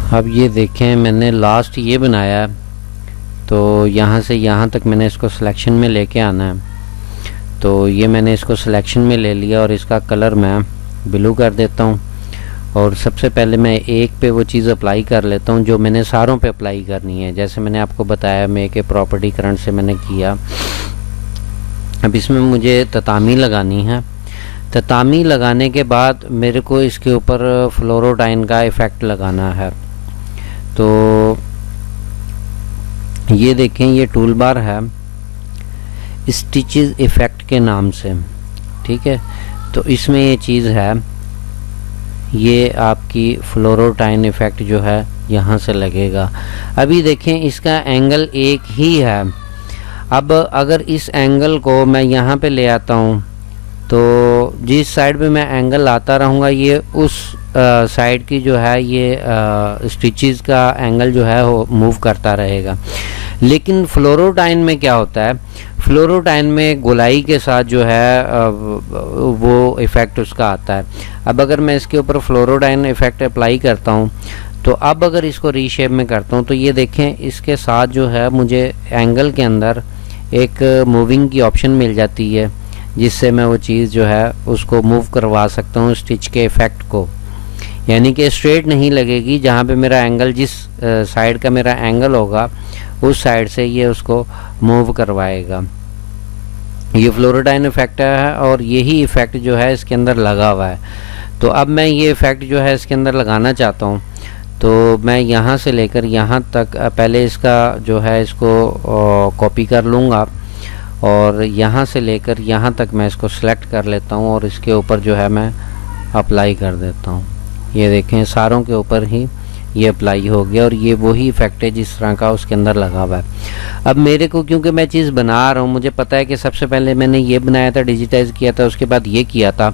अब ये देखें, मैंने लास्ट ये बनाया है, तो यहाँ से यहाँ तक मैंने इसको सिलेक्शन में लेके आना है। तो ये मैंने इसको सिलेक्शन में ले लिया और इसका कलर मैं ब्लू कर देता हूँ और सबसे पहले मैं एक पे वो चीज़ अप्लाई कर लेता हूँ जो मैंने सारों पे अप्लाई करनी है। जैसे मैंने आपको बताया मेक ए प्रॉपर्टी करंट से मैंने किया। अब इसमें मुझे ततामी लगानी है। ततामी लगाने के बाद मेरे को इसके ऊपर फ्लोरोडाइन का इफ़ेक्ट लगाना है। तो ये देखें, ये टूल बार है स्टिचेस इफ़ेक्ट के नाम से, ठीक है। तो इसमें ये चीज़ है, ये आपकी फ्लोरोडाइन इफ़ेक्ट जो है यहाँ से लगेगा। अभी देखें, इसका एंगल एक ही है। अब अगर इस एंगल को मैं यहाँ पे ले आता हूँ तो जिस साइड पे मैं एंगल लाता रहूँगा ये उस साइड की जो है ये स्टिचेस का एंगल जो है वो मूव करता रहेगा। लेकिन फ्लोरोडाइन में क्या होता है, फ्लोरोडाइन में गोलाई के साथ जो है वो इफ़ेक्ट उसका आता है। अब अगर मैं इसके ऊपर फ्लोरोडाइन इफ़ेक्ट अप्लाई करता हूँ तो अब अगर इसको रीशेप में करता हूँ तो ये देखें, इसके साथ जो है मुझे एंगल के अंदर एक मूविंग की ऑप्शन मिल जाती है जिससे मैं वो चीज़ जो है उसको मूव करवा सकता हूँ स्टिच के इफ़ेक्ट को। यानी कि स्ट्रेट नहीं लगेगी, जहाँ पे मेरा एंगल जिस साइड का मेरा एंगल होगा उस साइड से ये उसको मूव करवाएगा। ये फ्लोरोडाइन इफ़ेक्ट है और यही इफ़ेक्ट जो है इसके अंदर लगा हुआ है। तो अब मैं ये इफ़ेक्ट जो है इसके अंदर लगाना चाहता हूँ। तो मैं यहाँ से लेकर यहाँ तक पहले इसका जो है इसको कॉपी कर लूँगा और यहाँ से लेकर यहाँ तक मैं इसको सिलेक्ट कर लेता हूँ और इसके ऊपर जो है मैं अप्लाई कर देता हूँ। ये देखें, सारों के ऊपर ही ये अप्लाई हो गया और ये वही इफ़ेक्ट है जिस तरह का उसके अंदर लगा हुआ है। अब मेरे को, क्योंकि मैं चीज़ बना रहा हूँ, मुझे पता है कि सबसे पहले मैंने ये बनाया था, डिजिटाइज़ किया था, उसके बाद ये किया था।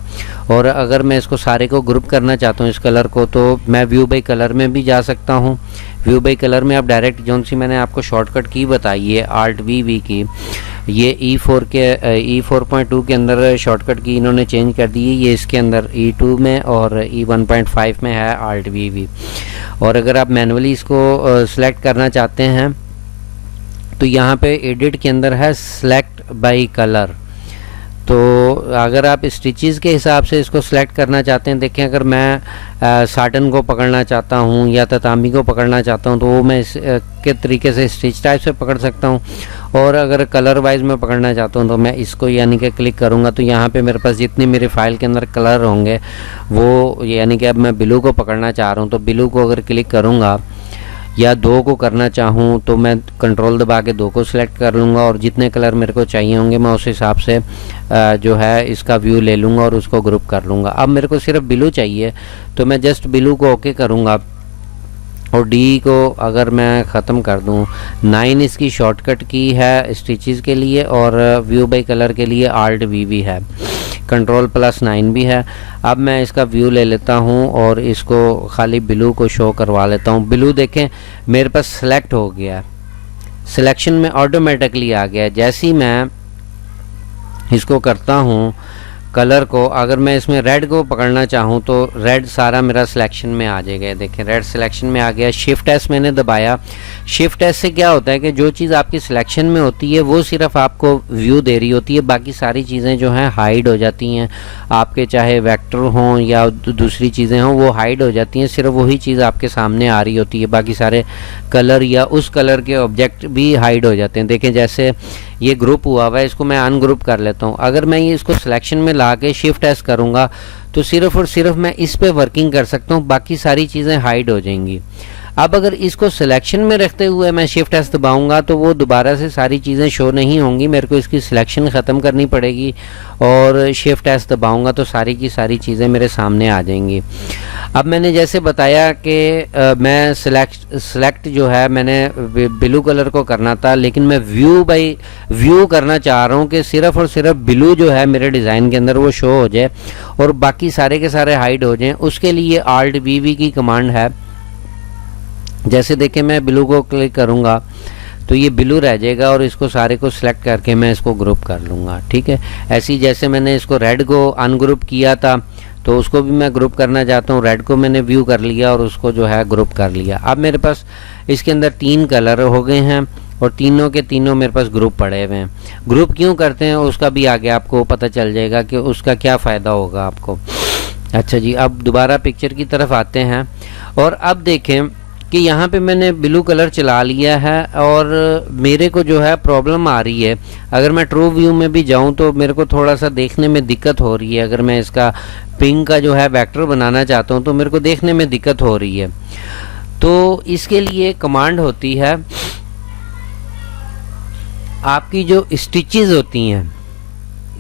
और अगर मैं इसको सारे को ग्रुप करना चाहता हूँ इस कलर को, तो मैं व्यू बाई कलर में भी जा सकता हूँ। व्यू बाई कलर में आप डायरेक्ट, जो सी मैंने आपको शॉर्टकट की बताई है Alt+V की, ये E4.2 के अंदर शॉर्टकट की इन्होंने चेंज कर दी है, ये इसके अंदर E2 में और E1.5 में है Alt V। और अगर आप मैनुअली इसको सिलेक्ट करना चाहते हैं तो यहाँ पे एडिट के अंदर है सेलेक्ट बाय कलर। तो अगर आप स्टिचेस के हिसाब से इसको सेलेक्ट करना चाहते हैं, देखें अगर मैं साटन को पकड़ना चाहता हूँ या ततामी को पकड़ना चाहता हूँ तो वो मैं इस के तरीके से स्टिच टाइप से पकड़ सकता हूँ। और अगर कलर वाइज मैं पकड़ना चाहता हूँ तो मैं इसको यानी कि क्लिक करूँगा तो यहाँ पे मेरे पास जितनी मेरी फाइल के अंदर कलर होंगे वो, यानी कि अब मैं ब्लू को पकड़ना चाह रहा हूँ तो ब्लू को अगर क्लिक करूँगा या 2 को करना चाहूँ तो मैं कंट्रोल दबा के 2 को सिलेक्ट कर लूँगा और जितने कलर मेरे को चाहिए होंगे मैं उस हिसाब से जो है इसका व्यू ले लूँगा और उसको ग्रुप कर लूँगा। अब मेरे को सिर्फ ब्लू चाहिए तो मैं जस्ट ब्लू को ओके करूँगा और डी को अगर मैं ख़त्म कर दूँ। 9 इसकी शॉर्टकट की है स्टिचेस के लिए और व्यू बाय कलर के लिए Alt V भी है, Ctrl+9 भी है। अब मैं इसका व्यू ले लेता हूँ और इसको खाली ब्लू को शो करवा लेता हूँ। ब्लू देखें मेरे पास सेलेक्ट हो गया, सिलेक्शन में ऑटोमेटिकली आ गया। जैसे ही मैं इसको करता हूँ कलर को, अगर मैं इसमें रेड को पकड़ना चाहूँ तो रेड सारा मेरा सिलेक्शन में आ जाएगा। देखें रेड सिलेक्शन में आ गया। शिफ्ट एस मैंने दबाया। शिफ्ट एस से क्या होता है कि जो चीज़ आपकी सिलेक्शन में होती है वो सिर्फ आपको व्यू दे रही होती है, बाकी सारी चीज़ें जो हैं हाइड हो जाती हैं। आपके चाहे वेक्टर हों या दूसरी चीज़ें हों वो हाइड हो जाती हैं, सिर्फ वही चीज़ आपके सामने आ रही होती है, बाकी सारे कलर या उस कलर के ऑब्जेक्ट भी हाइड हो जाते हैं। देखें जैसे ये ग्रुप हुआ हुआ है, इसको मैं अनग्रुप कर लेता हूँ। अगर मैं ये इसको सिलेक्शन में ला के शिफ्ट एस करूँगा तो सिर्फ और सिर्फ मैं इस पे वर्किंग कर सकता हूँ, बाकी सारी चीज़ें हाइड हो जाएंगी। अब अगर इसको सिलेक्शन में रखते हुए मैं शिफ्ट एस दबाऊंगा तो वो दोबारा से सारी चीज़ें शो नहीं होंगी, मेरे को इसकी सिलेक्शन ख़त्म करनी पड़ेगी और शिफ्ट एस दबाऊंगा तो सारी की सारी चीज़ें मेरे सामने आ जाएंगी। अब मैंने जैसे बताया कि मैं सिलेक्ट जो है मैंने ब्लू कलर को करना था, लेकिन मैं व्यू करना चाह रहा हूँ कि सिर्फ और सिर्फ ब्लू जो है मेरे डिज़ाइन के अंदर वो शो हो जाए और बाकी सारे के सारे हाइड हो जाएं। उसके लिए Alt V की कमांड है। जैसे देखें मैं ब्लू को क्लिक करूँगा तो ये ब्लू रह जाएगा और इसको सारे को सिलेक्ट करके मैं इसको ग्रुप कर लूँगा। ठीक है, ऐसी जैसे मैंने इसको रेड को अनग्रुप किया था तो उसको भी मैं ग्रुप करना चाहता हूँ। रेड को मैंने व्यू कर लिया और उसको जो है ग्रुप कर लिया। अब मेरे पास इसके अंदर 3 कलर हो गए हैं और तीनों के तीनों मेरे पास ग्रुप पड़े हुए हैं। ग्रुप क्यों करते हैं उसका भी आगे आपको पता चल जाएगा कि उसका क्या फ़ायदा होगा आपको। अच्छा जी, अब दोबारा पिक्चर की तरफ आते हैं और अब देखें कि यहाँ पे मैंने ब्लू कलर चला लिया है और मेरे को जो है प्रॉब्लम आ रही है। अगर मैं ट्रू व्यू में भी जाऊँ तो मेरे को थोड़ा सा देखने में दिक्कत हो रही है। अगर मैं इसका पिंक का जो है वेक्टर बनाना चाहता हूँ तो मेरे को देखने में दिक्कत हो रही है। तो इसके लिए कमांड होती है, आपकी जो स्टिचेस होती हैं,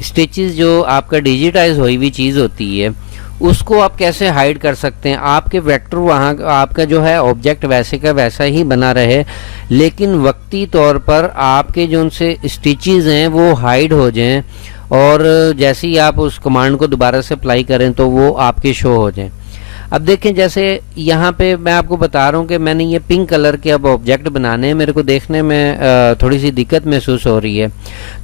स्टिचेस जो आपका डिजिटाइज हुई हुई चीज़ होती है उसको आप कैसे हाइड कर सकते हैं। आपके वेक्टर वहाँ आपका जो है ऑब्जेक्ट वैसे का वैसा ही बना रहे, लेकिन वक्ती तौर पर आपके जो उनसे स्टिचेस हैं वो हाइड हो जाएं और जैसे ही आप उस कमांड को दोबारा से अप्लाई करें तो वो आपके शो हो जाएं। अब देखें जैसे यहाँ पे मैं आपको बता रहा हूँ कि मैंने ये पिंक कलर के अब ऑब्जेक्ट बनाने हैं, मेरे को देखने में थोड़ी सी दिक्कत महसूस हो रही है।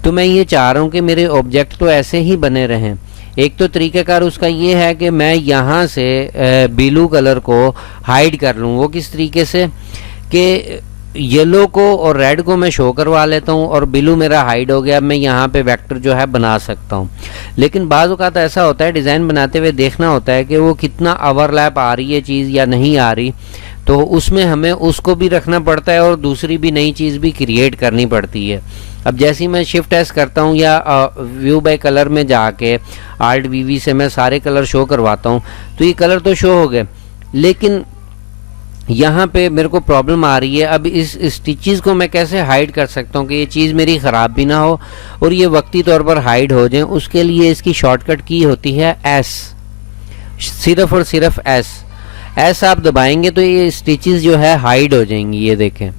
तो मैं ये चाह रहा हूँ कि मेरे ऑब्जेक्ट तो ऐसे ही बने रहें। एक तो तरीक़ाकार उसका ये है कि मैं यहाँ से ब्लू कलर को हाइड कर लूँ। वो किस तरीके से कि येलो को और रेड को मैं शो करवा लेता हूँ और ब्लू मेरा हाइड हो गया, मैं यहाँ पे वेक्टर जो है बना सकता हूँ। लेकिन बाज़ औक़ात ऐसा होता है डिज़ाइन बनाते हुए देखना होता है कि वो कितना ओवरलैप आ रही है चीज़ या नहीं आ रही, तो उसमें हमें उसको भी रखना पड़ता है और दूसरी भी नई चीज़ भी क्रिएट करनी पड़ती है। अब जैसे ही मैं शिफ्ट एस करता हूँ या व्यू बाय कलर में जाके Alt V से मैं सारे कलर शो करवाता हूँ तो ये कलर तो शो हो गए, लेकिन यहाँ पे मेरे को प्रॉब्लम आ रही है। अब इस स्टिचेस को मैं कैसे हाइड कर सकता हूँ कि ये चीज़ मेरी ख़राब भी ना हो और ये वक्ती तौर पर हाइड हो जाए। उसके लिए इसकी शॉर्टकट की होती है एस, सिर्फ और सिर्फ एस आप दबाएंगे तो ये स्टिचेस जो है हाइड हो जाएंगी। ये देखें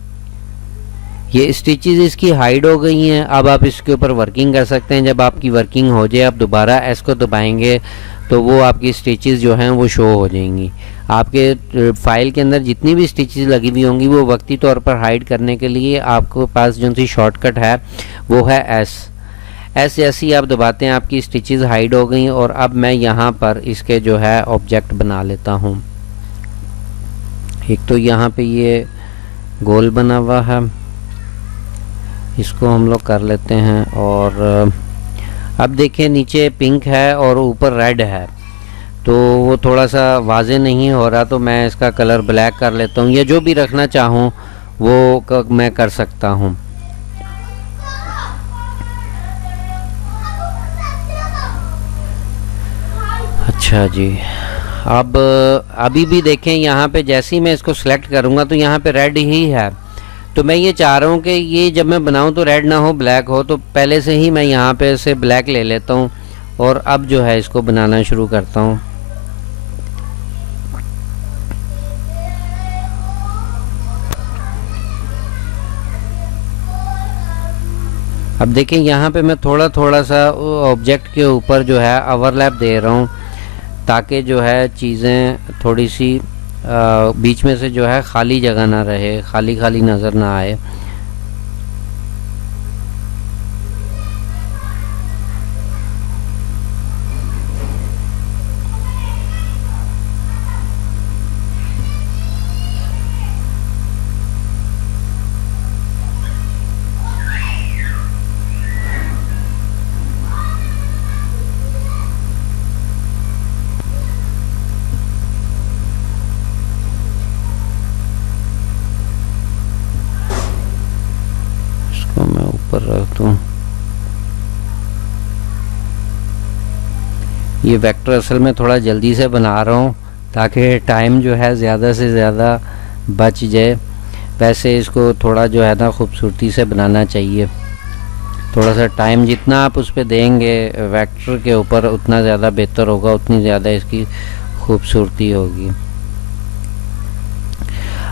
ये स्टिचेस इसकी हाइड हो गई हैं। अब आप इसके ऊपर वर्किंग कर सकते हैं। जब आपकी वर्किंग हो जाए आप दोबारा एस को दबाएंगे तो वो आपकी स्टिचेस जो हैं वो शो हो जाएंगी। आपके फाइल के अंदर जितनी भी स्टिचेस लगी हुई होंगी वो वक्ती तौर पर हाइड करने के लिए आपको पास जो सी शॉर्टकट है वो है एस। एस जैसे ही आप दबाते हैं आपकी स्टिचेस हाइड हो गई और अब मैं यहाँ पर इसके जो है ऑब्जेक्ट बना लेता हूँ। एक तो यहाँ पे ये गोल बना हुआ है, इसको हम लोग कर लेते हैं। और अब देखिए नीचे पिंक है और ऊपर रेड है, तो वो थोड़ा सा वाजे नहीं हो रहा, तो मैं इसका कलर ब्लैक कर लेता हूँ। या जो भी रखना चाहूँ वो मैं कर सकता हूँ। अच्छा जी, अब अभी भी देखें यहाँ पे जैसे ही मैं इसको सेलेक्ट करूँगा तो यहाँ पे रेड ही है। तो मैं ये चाह रहा हूँ कि ये जब मैं बनाऊँ तो रेड ना हो, ब्लैक हो, तो पहले से ही मैं यहाँ पे से ब्लैक ले लेता हूँ और अब जो है इसको बनाना शुरू करता हूँ। अब देखिए यहाँ पे मैं थोड़ा थोड़ा सा ऑब्जेक्ट के ऊपर जो है ओवरलैप दे रहा हूँ, ताकि जो है चीज़ें थोड़ी सी बीच में से जो है खाली जगह ना रहे, खाली खाली नज़र ना आए। इसको मैं ऊपर रख दूँ। ये वेक्टर असल में थोड़ा जल्दी से बना रहा हूँ ताकि टाइम जो है ज़्यादा से ज़्यादा बच जाए। वैसे इसको थोड़ा जो है ना खूबसूरती से बनाना चाहिए। थोड़ा सा टाइम जितना आप उस पर देंगे वेक्टर के ऊपर उतना ज़्यादा बेहतर होगा, उतनी ज़्यादा इसकी खूबसूरती होगी।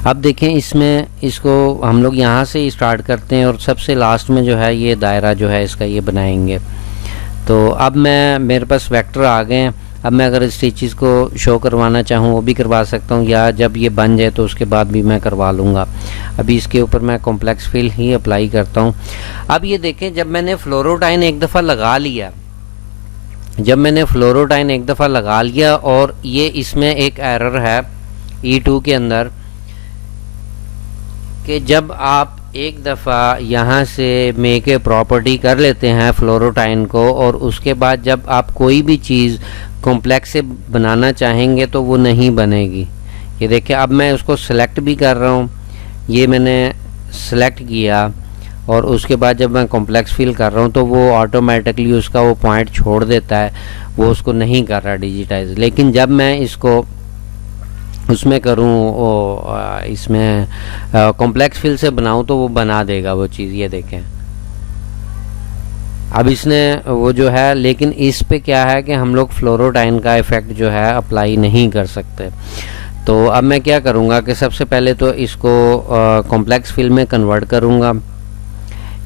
अब देखें इसमें इसको हम लोग यहाँ से स्टार्ट करते हैं और सबसे लास्ट में जो है ये दायरा जो है इसका ये बनाएंगे। तो अब मेरे पास वेक्टर आ गए हैं। अब मैं अगर स्टिचेस को शो करवाना चाहूँ वो भी करवा सकता हूँ, या जब ये बन जाए तो उसके बाद भी मैं करवा लूँगा। अभी इसके ऊपर मैं कॉम्प्लेक्स फिल ही अप्लाई करता हूँ। अब ये देखें जब मैंने फ्लोरोटाइन एक दफ़ा लगा लिया, और ये इसमें एक एरर है E2 के अंदर कि जब आप एक दफ़ा यहाँ से मेक ए प्रॉपर्टी कर लेते हैं फ्लोरोटाइन को, और उसके बाद जब आप कोई भी चीज़ कॉम्प्लेक्स से बनाना चाहेंगे तो वो नहीं बनेगी। ये देखिए अब मैं उसको सेलेक्ट भी कर रहा हूँ, ये मैंने सेलेक्ट किया और उसके बाद जब मैं कॉम्प्लेक्स फिल कर रहा हूँ तो वो ऑटोमेटिकली उसका वो पॉइंट छोड़ देता है, वो उसको नहीं कर रहा डिजिटाइज। लेकिन जब मैं इसको उसमें करूँ इसमें कॉम्प्लेक्स फिल से बनाऊँ तो वो बना देगा वो चीज़। ये देखें अब इसने वो जो है, लेकिन इस पे क्या है कि हम लोग फ्लोरोटाइन का इफ़ेक्ट जो है अप्लाई नहीं कर सकते। तो अब मैं क्या करूँगा कि सबसे पहले तो इसको कॉम्प्लेक्स फिल में कन्वर्ट करूँगा,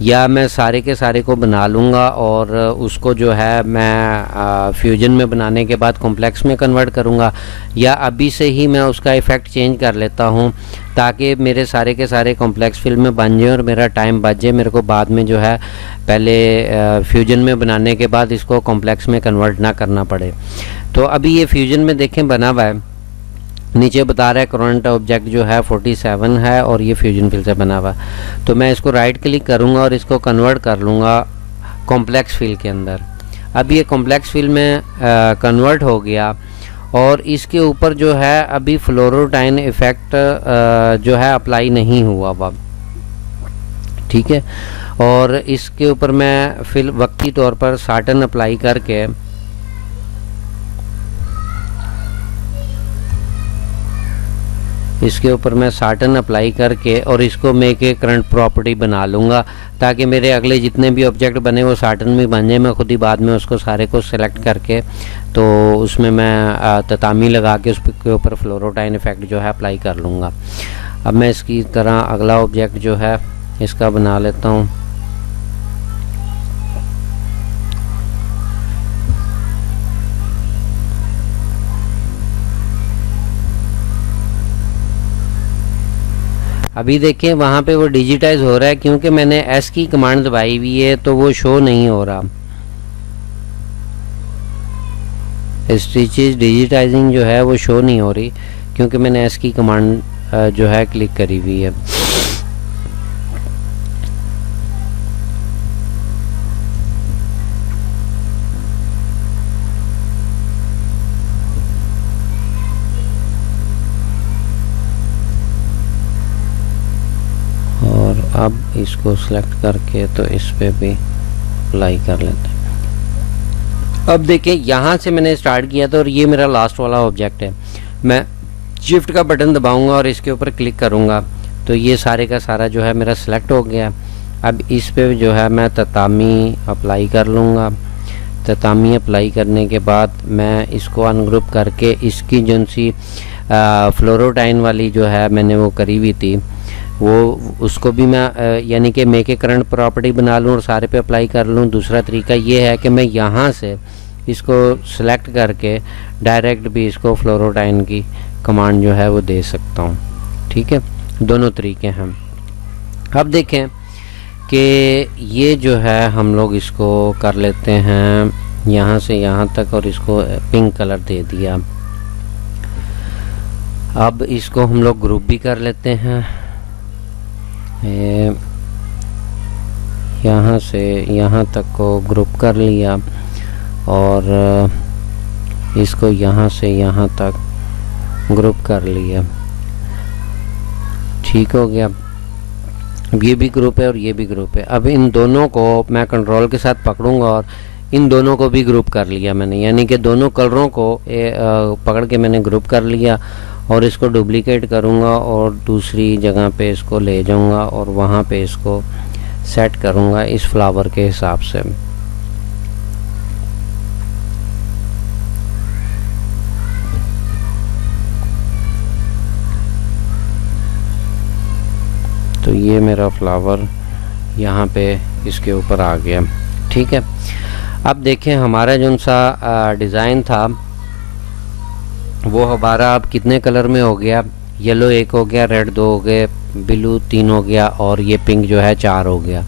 या मैं सारे के सारे को बना लूँगा और उसको जो है मैं फ्यूजन में बनाने के बाद कॉम्प्लेक्स में कन्वर्ट करूँगा, या अभी से ही मैं उसका इफ़ेक्ट चेंज कर लेता हूँ ताकि मेरे सारे के सारे कॉम्प्लेक्स फिल में बन जाए और मेरा टाइम बच जाए। मेरे को बाद में जो है पहले फ्यूजन में बनाने के बाद इसको कॉम्प्लेक्स में कन्वर्ट ना करना पड़े। तो अभी ये फ्यूजन में देखें बना हुआ है, नीचे बता रहा है करंट ऑब्जेक्ट जो है 47 है और ये फ्यूजन फिल से बना हुआ। तो मैं इसको राइट क्लिक करूँगा और इसको कन्वर्ट कर लूँगा कॉम्प्लेक्स फिल के अंदर। अब ये कॉम्प्लेक्स फिल में कन्वर्ट हो गया और इसके ऊपर जो है अभी फ्लोरोटाइन इफ़ेक्ट जो है अप्लाई नहीं हुआ हुआ, ठीक है। और इसके ऊपर मैं फिल वक्ती तौर पर साटन अप्लाई करके और इसको मेक ए करंट प्रॉपर्टी बना लूँगा ताकि मेरे अगले जितने भी ऑब्जेक्ट बने वो साटन में बन जाए। मैं खुद ही बाद में उसको सारे को सेलेक्ट करके तो उसमें मैं ततामी लगा के उसके ऊपर फ्लोरोटाइन इफ़ेक्ट जो है अप्लाई कर लूँगा। अब मैं इसकी तरह अगला ऑब्जेक्ट जो है इसका बना लेता हूँ। अभी देखिए वहाँ पे वो डिजिटाइज हो रहा है, क्योंकि मैंने एस की कमांड दबाई हुई है तो वो शो नहीं हो रहा। स्टिचेस डिजिटाइजिंग जो है वो शो नहीं हो रही, क्योंकि मैंने एस की कमांड जो है क्लिक करी हुई है। और अब इसको सेलेक्ट करके तो इस पे भी अप्लाई कर लेते हैं। अब देखिए यहाँ से मैंने स्टार्ट किया था और ये मेरा लास्ट वाला ऑब्जेक्ट है। मैं शिफ्ट का बटन दबाऊंगा और इसके ऊपर क्लिक करूंगा तो ये सारे का सारा जो है मेरा सेलेक्ट हो गया। अब इस पे जो है मैं ततामी अप्लाई कर लूँगा। ततामी अप्लाई करने के बाद मैं इसको अनग्रुप करके इसकी जो सी फ्लोरोटाइन वाली जो है मैंने वो करी हुई थी, वो उसको भी मैं यानी कि मेक ए करंट प्रॉपर्टी बना लूँ और सारे पे अप्लाई कर लूँ। दूसरा तरीका ये है कि मैं यहाँ से इसको सेलेक्ट करके डायरेक्ट भी इसको फ्लोरोटाइन की कमांड जो है वो दे सकता हूँ। ठीक है, दोनों तरीके हैं। अब देखें कि ये जो है हम लोग इसको कर लेते हैं यहाँ से यहाँ तक और इसको पिंक कलर दे दिया। अब इसको हम लोग ग्रुप भी कर लेते हैं। यहाँ से यहाँ तक को ग्रुप कर लिया और इसको यहाँ से यहाँ तक ग्रुप कर लिया। ठीक हो गया। अब ये भी ग्रुप है और ये भी ग्रुप है। अब इन दोनों को मैं कंट्रोल के साथ पकड़ूंगा और इन दोनों को भी ग्रुप कर लिया मैंने, यानी कि दोनों कलरों को पकड़ के मैंने ग्रुप कर लिया और इसको डुप्लीकेट करूंगा और दूसरी जगह पे इसको ले जाऊंगा और वहाँ पे इसको सेट करूंगा इस फ्लावर के हिसाब से। तो ये मेरा फ्लावर यहाँ पे इसके ऊपर आ गया। ठीक है, अब देखें हमारा जो सा डिज़ाइन था वो हमारा अब कितने कलर में हो गया। येलो 1 हो गया, रेड 2 हो गए, ब्लू 3 हो गया और ये पिंक जो है 4 हो गया।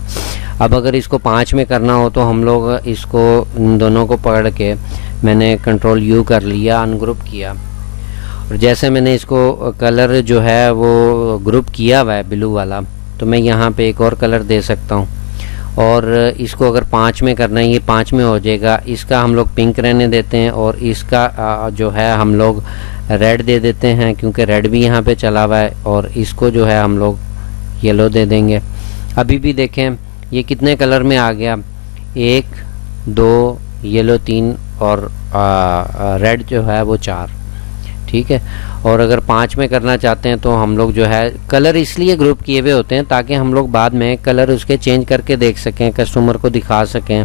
अब अगर इसको 5 में करना हो तो हम लोग इसको इन दोनों को पकड़ के मैंने कंट्रोल यू कर लिया, अनग्रुप किया और जैसे मैंने इसको कलर जो है वो ग्रुप किया हुआ है ब्लू वाला, तो मैं यहाँ पे एक और कलर दे सकता हूँ और इसको अगर 5 में करना है ये 5 में हो जाएगा। इसका हम लोग पिंक रहने देते हैं और इसका जो है हम लोग रेड दे देते हैं, क्योंकि रेड भी यहाँ पे चला हुआ है और इसको जो है हम लोग येलो दे देंगे। अभी भी देखें ये कितने कलर में आ गया, 1 2 येलो 3 और रेड जो है वो 4। ठीक है, और अगर 5 में करना चाहते हैं तो हम लोग जो है कलर इसलिए ग्रुप किए हुए होते हैं ताकि हम लोग बाद में कलर उसके चेंज करके देख सकें, कस्टमर को दिखा सकें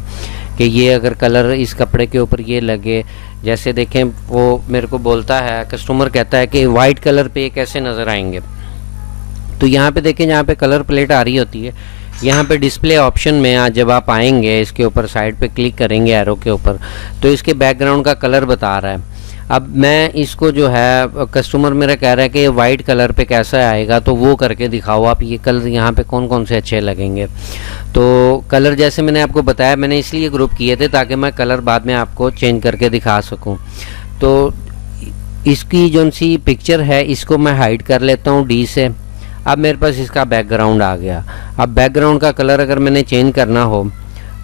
कि ये अगर कलर इस कपड़े के ऊपर ये लगे। जैसे देखें वो मेरे को बोलता है, कस्टमर कहता है कि वाइट कलर पे कैसे नज़र आएंगे, तो यहाँ पे देखें जहाँ पे कलर प्लेट आ रही होती है, यहाँ पे डिस्प्ले ऑप्शन में आज जब आप आएंगे इसके ऊपर साइड पे क्लिक करेंगे एरो के ऊपर, तो इसके बैकग्राउंड का कलर बता रहा है। अब मैं इसको जो है कस्टमर मेरा कह रहा है कि वाइट कलर पे कैसा आएगा, तो वो करके दिखाओ आप ये कलर यहाँ पे कौन कौन से अच्छे लगेंगे। तो कलर जैसे मैंने आपको बताया मैंने इसलिए ग्रुप किए थे ताकि मैं कलर बाद में आपको चेंज करके दिखा सकूं। तो इसकी जो सी पिक्चर है इसको मैं हाइड कर लेता हूँ डी से। अब मेरे पास इसका बैकग्राउंड आ गया। अब बैकग्राउंड का कलर अगर मैंने चेंज करना हो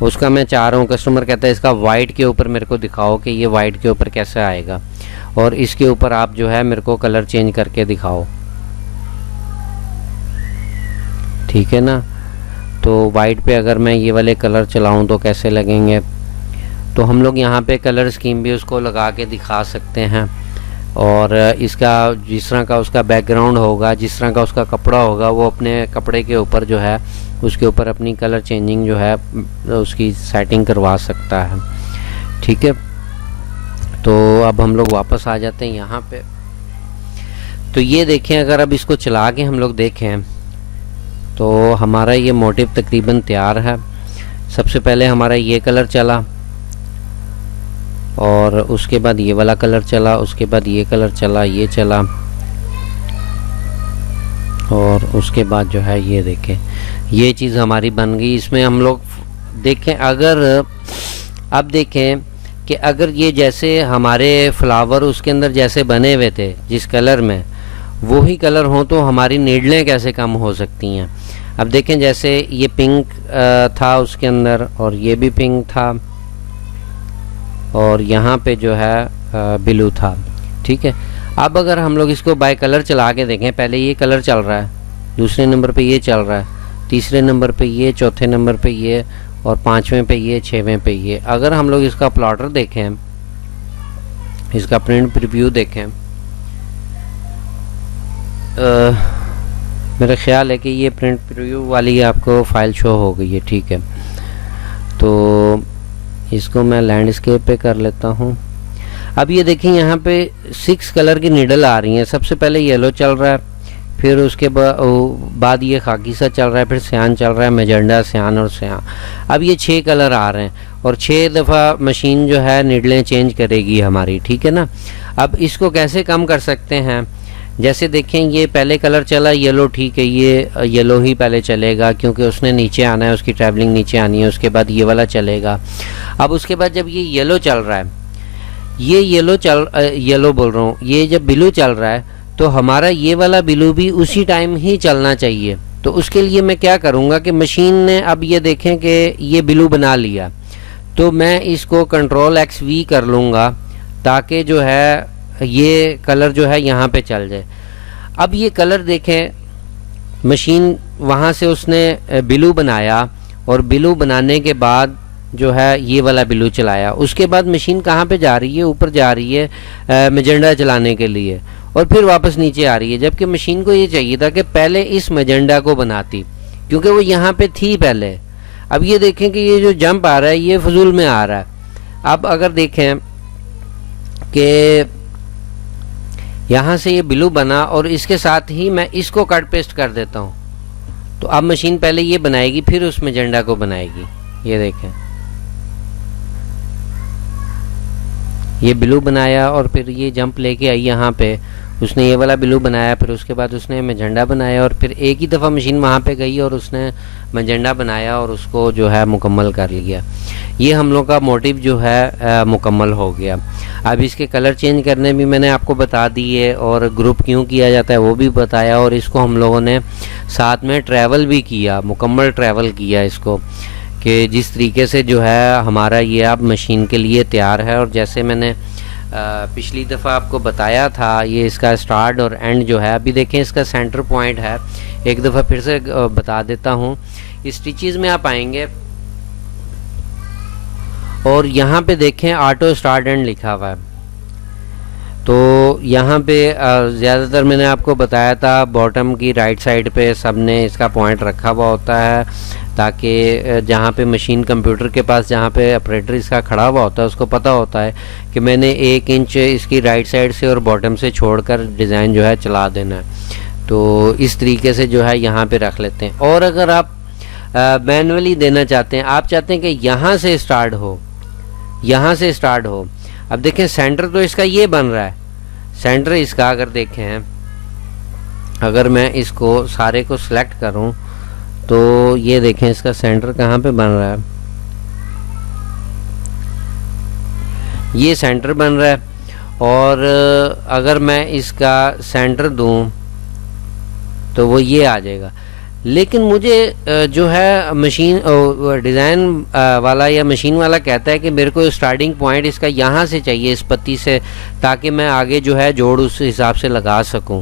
उसका मैं चाह रहा हूँ, कस्टमर कहता है इसका वाइट के ऊपर मेरे को दिखाओ कि ये वाइट के ऊपर कैसे आएगा, और इसके ऊपर आप जो है मेरे को कलर चेंज करके दिखाओ। ठीक है ना, तो वाइट पे अगर मैं ये वाले कलर चलाऊं तो कैसे लगेंगे, तो हम लोग यहाँ पे कलर स्कीम भी उसको लगा के दिखा सकते हैं। और इसका जिस तरह का उसका बैकग्राउंड होगा, जिस तरह का उसका कपड़ा होगा, वो अपने कपड़े के ऊपर जो है उसके ऊपर अपनी कलर चेंजिंग जो है उसकी सेटिंग करवा सकता है। ठीक है, तो अब हम लोग वापस आ जाते हैं यहाँ पे। तो ये देखें, अगर अब इसको चला के हम लोग देखें तो हमारा ये मोटिव तकरीबन तैयार है। सबसे पहले हमारा ये कलर चला और उसके बाद ये वाला कलर चला, उसके बाद ये कलर चला, ये चला। और उसके बाद जो है ये देखें ये चीज़ हमारी बन गई। इसमें हम लोग देखें, अगर अब देखें कि अगर ये जैसे हमारे फ्लावर उसके अंदर जैसे बने हुए थे जिस कलर में, वो ही कलर हों तो हमारी नीडलें कैसे कम हो सकती हैं। अब देखें जैसे ये पिंक था उसके अंदर, और ये भी पिंक था, और यहाँ पे जो है ब्लू था, ठीक है। अब अगर हम लोग इसको बाय कलर चला के देखें, पहले ये कलर चल रहा है, दूसरे नंबर पे ये चल रहा है, तीसरे नंबर पे ये, चौथे नंबर पे ये, और पाँचवें पे ये, छठवें पे ये। अगर हम लोग इसका प्लॉटर देखें, इसका प्रिंट प्रीव्यू देखें, मेरा ख्याल है कि ये प्रिंट प्रीव्यू वाली आपको फाइल शो हो गई है, ठीक है। तो इसको मैं लैंडस्केप पे कर लेता हूँ। अब ये देखिए यहाँ पे 6 कलर की नीडल आ रही हैं। सबसे पहले येलो चल रहा है, फिर उसके बाद ये खाकी सा चल रहा है, फिर सियान चल रहा है, मैजेंडा, सियान और सियान। अब ये 6 कलर आ रहे हैं और 6 दफ़ा मशीन जो है नीडलें चेंज करेगी हमारी, ठीक है ना। अब इसको कैसे कम कर सकते हैं, जैसे देखें ये पहले कलर चला येलो, ठीक है, ये येलो ही पहले चलेगा क्योंकि उसने नीचे आना है, उसकी ट्रैवलिंग नीचे आनी है। उसके बाद ये वाला चलेगा। अब उसके बाद जब ये येलो चल रहा है, ये येलो बोल रहा हूँ, ये जब ब्लू चल रहा है तो हमारा ये वाला ब्लू भी उसी टाइम ही चलना चाहिए। तो उसके लिए मैं क्या करूँगा कि मशीन ने अब ये देखें कि ये ब्लू बना लिया, तो मैं इसको Ctrl+X+V कर लूँगा ताकि जो है ये कलर जो है यहाँ पे चल जाए। अब ये कलर देखें, मशीन वहाँ से उसने ब्लू बनाया और ब्लू बनाने के बाद जो है ये वाला ब्लू चलाया। उसके बाद मशीन कहाँ पे जा रही है, ऊपर जा रही है मैजेंडा चलाने के लिए, और फिर वापस नीचे आ रही है। जबकि मशीन को ये चाहिए था कि पहले इस मैजेंडा को बनाती, क्योंकि वो यहाँ पे थी पहले। अब ये देखें कि ये जो जंप आ रहा है ये फजूल में आ रहा है। अब अगर देखें कि यहाँ से ये ब्लू बना और इसके साथ ही मैं इसको कट पेस्ट कर देता हूँ, तो अब मशीन पहले ये बनाएगी फिर उस मैजेंडा को बनाएगी। ये देखें ये ब्लू बनाया और फिर ये जंप लेके आई यहाँ पे, उसने ये वाला ब्लू बनाया, फिर उसके बाद उसने मैजेंडा बनाया, और फिर एक ही दफ़ा मशीन वहाँ पे गई और उसने मैजेंडा बनाया और उसको जो है मुकम्मल कर लिया। ये हम लोग का मोटिव जो है मुकम्मल हो गया। अब इसके कलर चेंज करने भी मैंने आपको बता दिए और ग्रुप क्यों किया जाता है वो भी बताया, और इसको हम लोगों ने साथ में ट्रैवल भी किया, मुकम्मल ट्रैवल किया इसको, कि जिस तरीके से जो है हमारा ये अब मशीन के लिए तैयार है। और जैसे मैंने पिछली दफ़ा आपको बताया था, ये इसका स्टार्ट और एंड जो है, अभी देखें इसका सेंटर पॉइंट है। एक दफ़ा फिर से बता देता हूँ, इस स्टिचेस में आप आएंगे और यहाँ पे देखें ऑटो स्टार्ट एंड लिखा हुआ है। तो यहाँ पे ज़्यादातर मैंने आपको बताया था बॉटम की राइट साइड पे सब ने इसका पॉइंट रखा हुआ होता है, ताकि जहाँ पे मशीन कंप्यूटर के पास जहाँ पे ऑपरेटर इसका खड़ा हुआ होता है उसको पता होता है कि मैंने 1 इंच इसकी राइट साइड से और बॉटम से छोड़कर डिज़ाइन जो है चला देना है। तो इस तरीके से जो है यहाँ पे रख लेते हैं। और अगर आप मैनुअली देना चाहते हैं, आप चाहते हैं कि यहाँ से स्टार्ट हो, यहाँ से स्टार्ट हो। अब देखें सेंटर तो इसका ये बन रहा है, सेंटर इसका अगर देखें, अगर मैं इसको सारे को सिलेक्ट करूं तो ये देखें इसका सेंटर कहाँ पे बन रहा है, ये सेंटर बन रहा है। और अगर मैं इसका सेंटर दूं तो वो ये आ जाएगा। लेकिन मुझे जो है मशीन डिज़ाइन वाला या मशीन वाला कहता है कि मेरे को स्टार्टिंग पॉइंट इसका यहाँ से चाहिए, इस पत्ती से, ताकि मैं आगे जो है जोड़ उस हिसाब से लगा सकूं।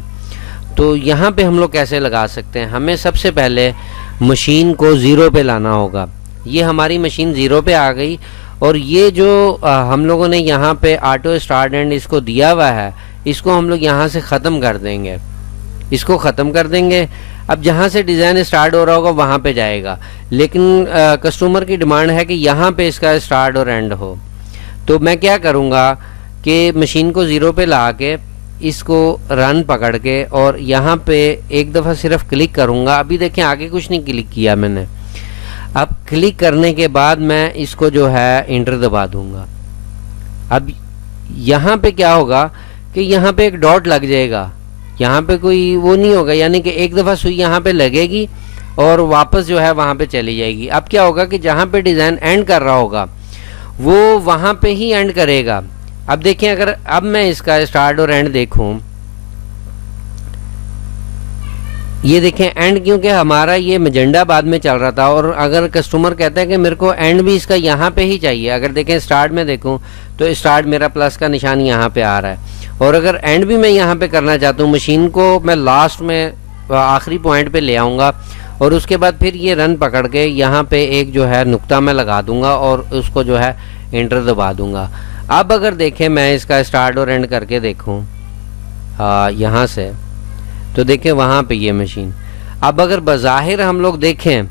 तो यहाँ पे हम लोग कैसे लगा सकते हैं, हमें सबसे पहले मशीन को ज़ीरो पे लाना होगा। ये हमारी मशीन ज़ीरो पे आ गई, और ये जो हम लोगों ने यहाँ पे ऑटो स्टार्ट एंड इसको दिया हुआ है, इसको हम लोग यहाँ से ख़त्म कर देंगे, इसको ख़त्म कर देंगे। अब जहाँ से डिज़ाइन स्टार्ट हो रहा होगा वहाँ पे जाएगा, लेकिन कस्टमर की डिमांड है कि यहाँ पे इसका स्टार्ट और एंड हो। तो मैं क्या करूँगा कि मशीन को ज़ीरो पे ला के इसको रन पकड़ के और यहाँ पे एक दफ़ा सिर्फ क्लिक करूँगा। अभी देखें आगे कुछ नहीं क्लिक किया मैंने। अब क्लिक करने के बाद मैं इसको जो है इंटर दबा दूँगा। अब यहाँ पे क्या होगा कि यहाँ पे एक डॉट लग जाएगा, यहाँ पे कोई वो नहीं होगा, यानी कि एक दफ़ा सुई यहाँ पे लगेगी और वापस जो है वहाँ पे चली जाएगी। अब क्या होगा कि जहाँ पे डिज़ाइन एंड कर रहा होगा वो वहाँ पे ही एंड करेगा। अब देखें, अगर अब मैं इसका स्टार्ट और एंड देखूँ, ये देखें एंड, क्योंकि हमारा ये मजेंडा बाद में चल रहा था और अगर कस्टमर कहता है कि मेरे को एंड भी इसका यहाँ पे ही चाहिए, अगर देखें स्टार्ट में देखूँ तो स्टार्ट मेरा प्लस का निशान यहाँ पे आ रहा है, और अगर एंड भी मैं यहाँ पे करना चाहता हूँ, मशीन को मैं लास्ट में आखिरी पॉइंट पे ले आऊँगा और उसके बाद फिर ये रन पकड़ के यहाँ पे एक जो है नुक्ता मैं लगा दूंगा और उसको जो है एंटर दबा दूंगा। अब अगर देखें मैं इसका स्टार्ट और एंड करके देखूँ यहाँ से, तो देखें वहाँ पे ये मशीन, अब अगर बज़ाहिर हम लोग देखें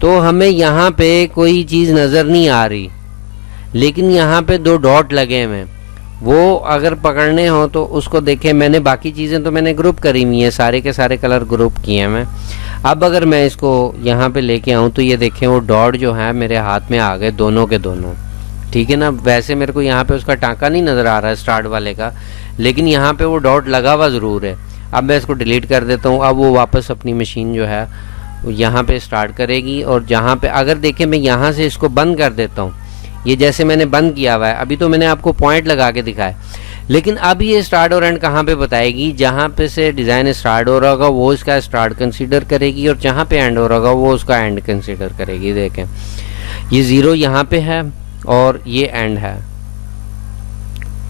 तो हमें यहाँ पे कोई चीज़ नज़र नहीं आ रही, लेकिन यहाँ पे 2 डॉट लगे हुए हैं, वो अगर पकड़ने हो तो उसको देखें। मैंने बाकी चीज़ें तो मैंने ग्रुप करी हुई हैं, सारे के सारे कलर ग्रुप किए हैं मैं। अब अगर मैं इसको यहाँ पे लेके आऊँ तो ये देखें वो डॉट जो है मेरे हाथ में आ गए, दोनों के दोनों, ठीक है ना। वैसे मेरे को यहाँ पे उसका टाँका नहीं नज़र आ रहा है स्टार्ट वाले का, लेकिन यहाँ पे वो डॉट लगा हुआ ज़रूर है। अब मैं इसको डिलीट कर देता हूँ। अब वो वापस अपनी मशीन जो है यहाँ पे स्टार्ट करेगी, और जहाँ पे अगर देखें मैं यहाँ से इसको बंद कर देता हूँ, ये जैसे मैंने बंद किया हुआ है, अभी तो मैंने आपको पॉइंट लगा के दिखाया, लेकिन अब ये स्टार्ट और एंड कहाँ पे बताएगी, जहाँ पे से डिज़ाइन स्टार्ट हो रहा होगा वो इसका स्टार्ट कंसीडर करेगी, और जहाँ पे एंड हो रहा होगा वो उसका एंड कंसीडर करेगी। देखें ये 0 यहाँ पे है और ये एंड है,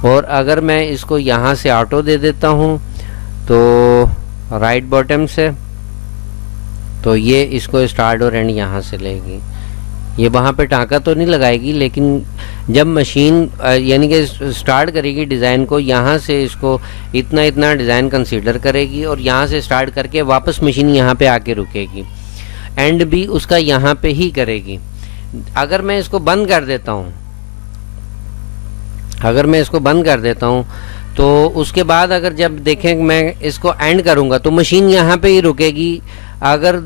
और अगर मैं इसको यहाँ से ऑटो दे देता हूँ तो राइट बॉटम से, तो ये इसको स्टार्ट और एंड यहाँ से लेगी। ये वहाँ पे टाँका तो नहीं लगाएगी, लेकिन जब मशीन यानी कि स्टार्ट करेगी डिज़ाइन को, यहाँ से इसको इतना इतना डिज़ाइन कंसीडर करेगी और यहाँ से स्टार्ट करके वापस मशीन यहाँ पे आके रुकेगी, एंड भी उसका यहाँ पे ही करेगी। अगर मैं इसको बंद कर देता हूँ, अगर मैं इसको बंद कर देता हूँ तो उसके बाद अगर जब देखें मैं इसको एंड करूँगा तो मशीन यहाँ पे ही रुकेगी। अगर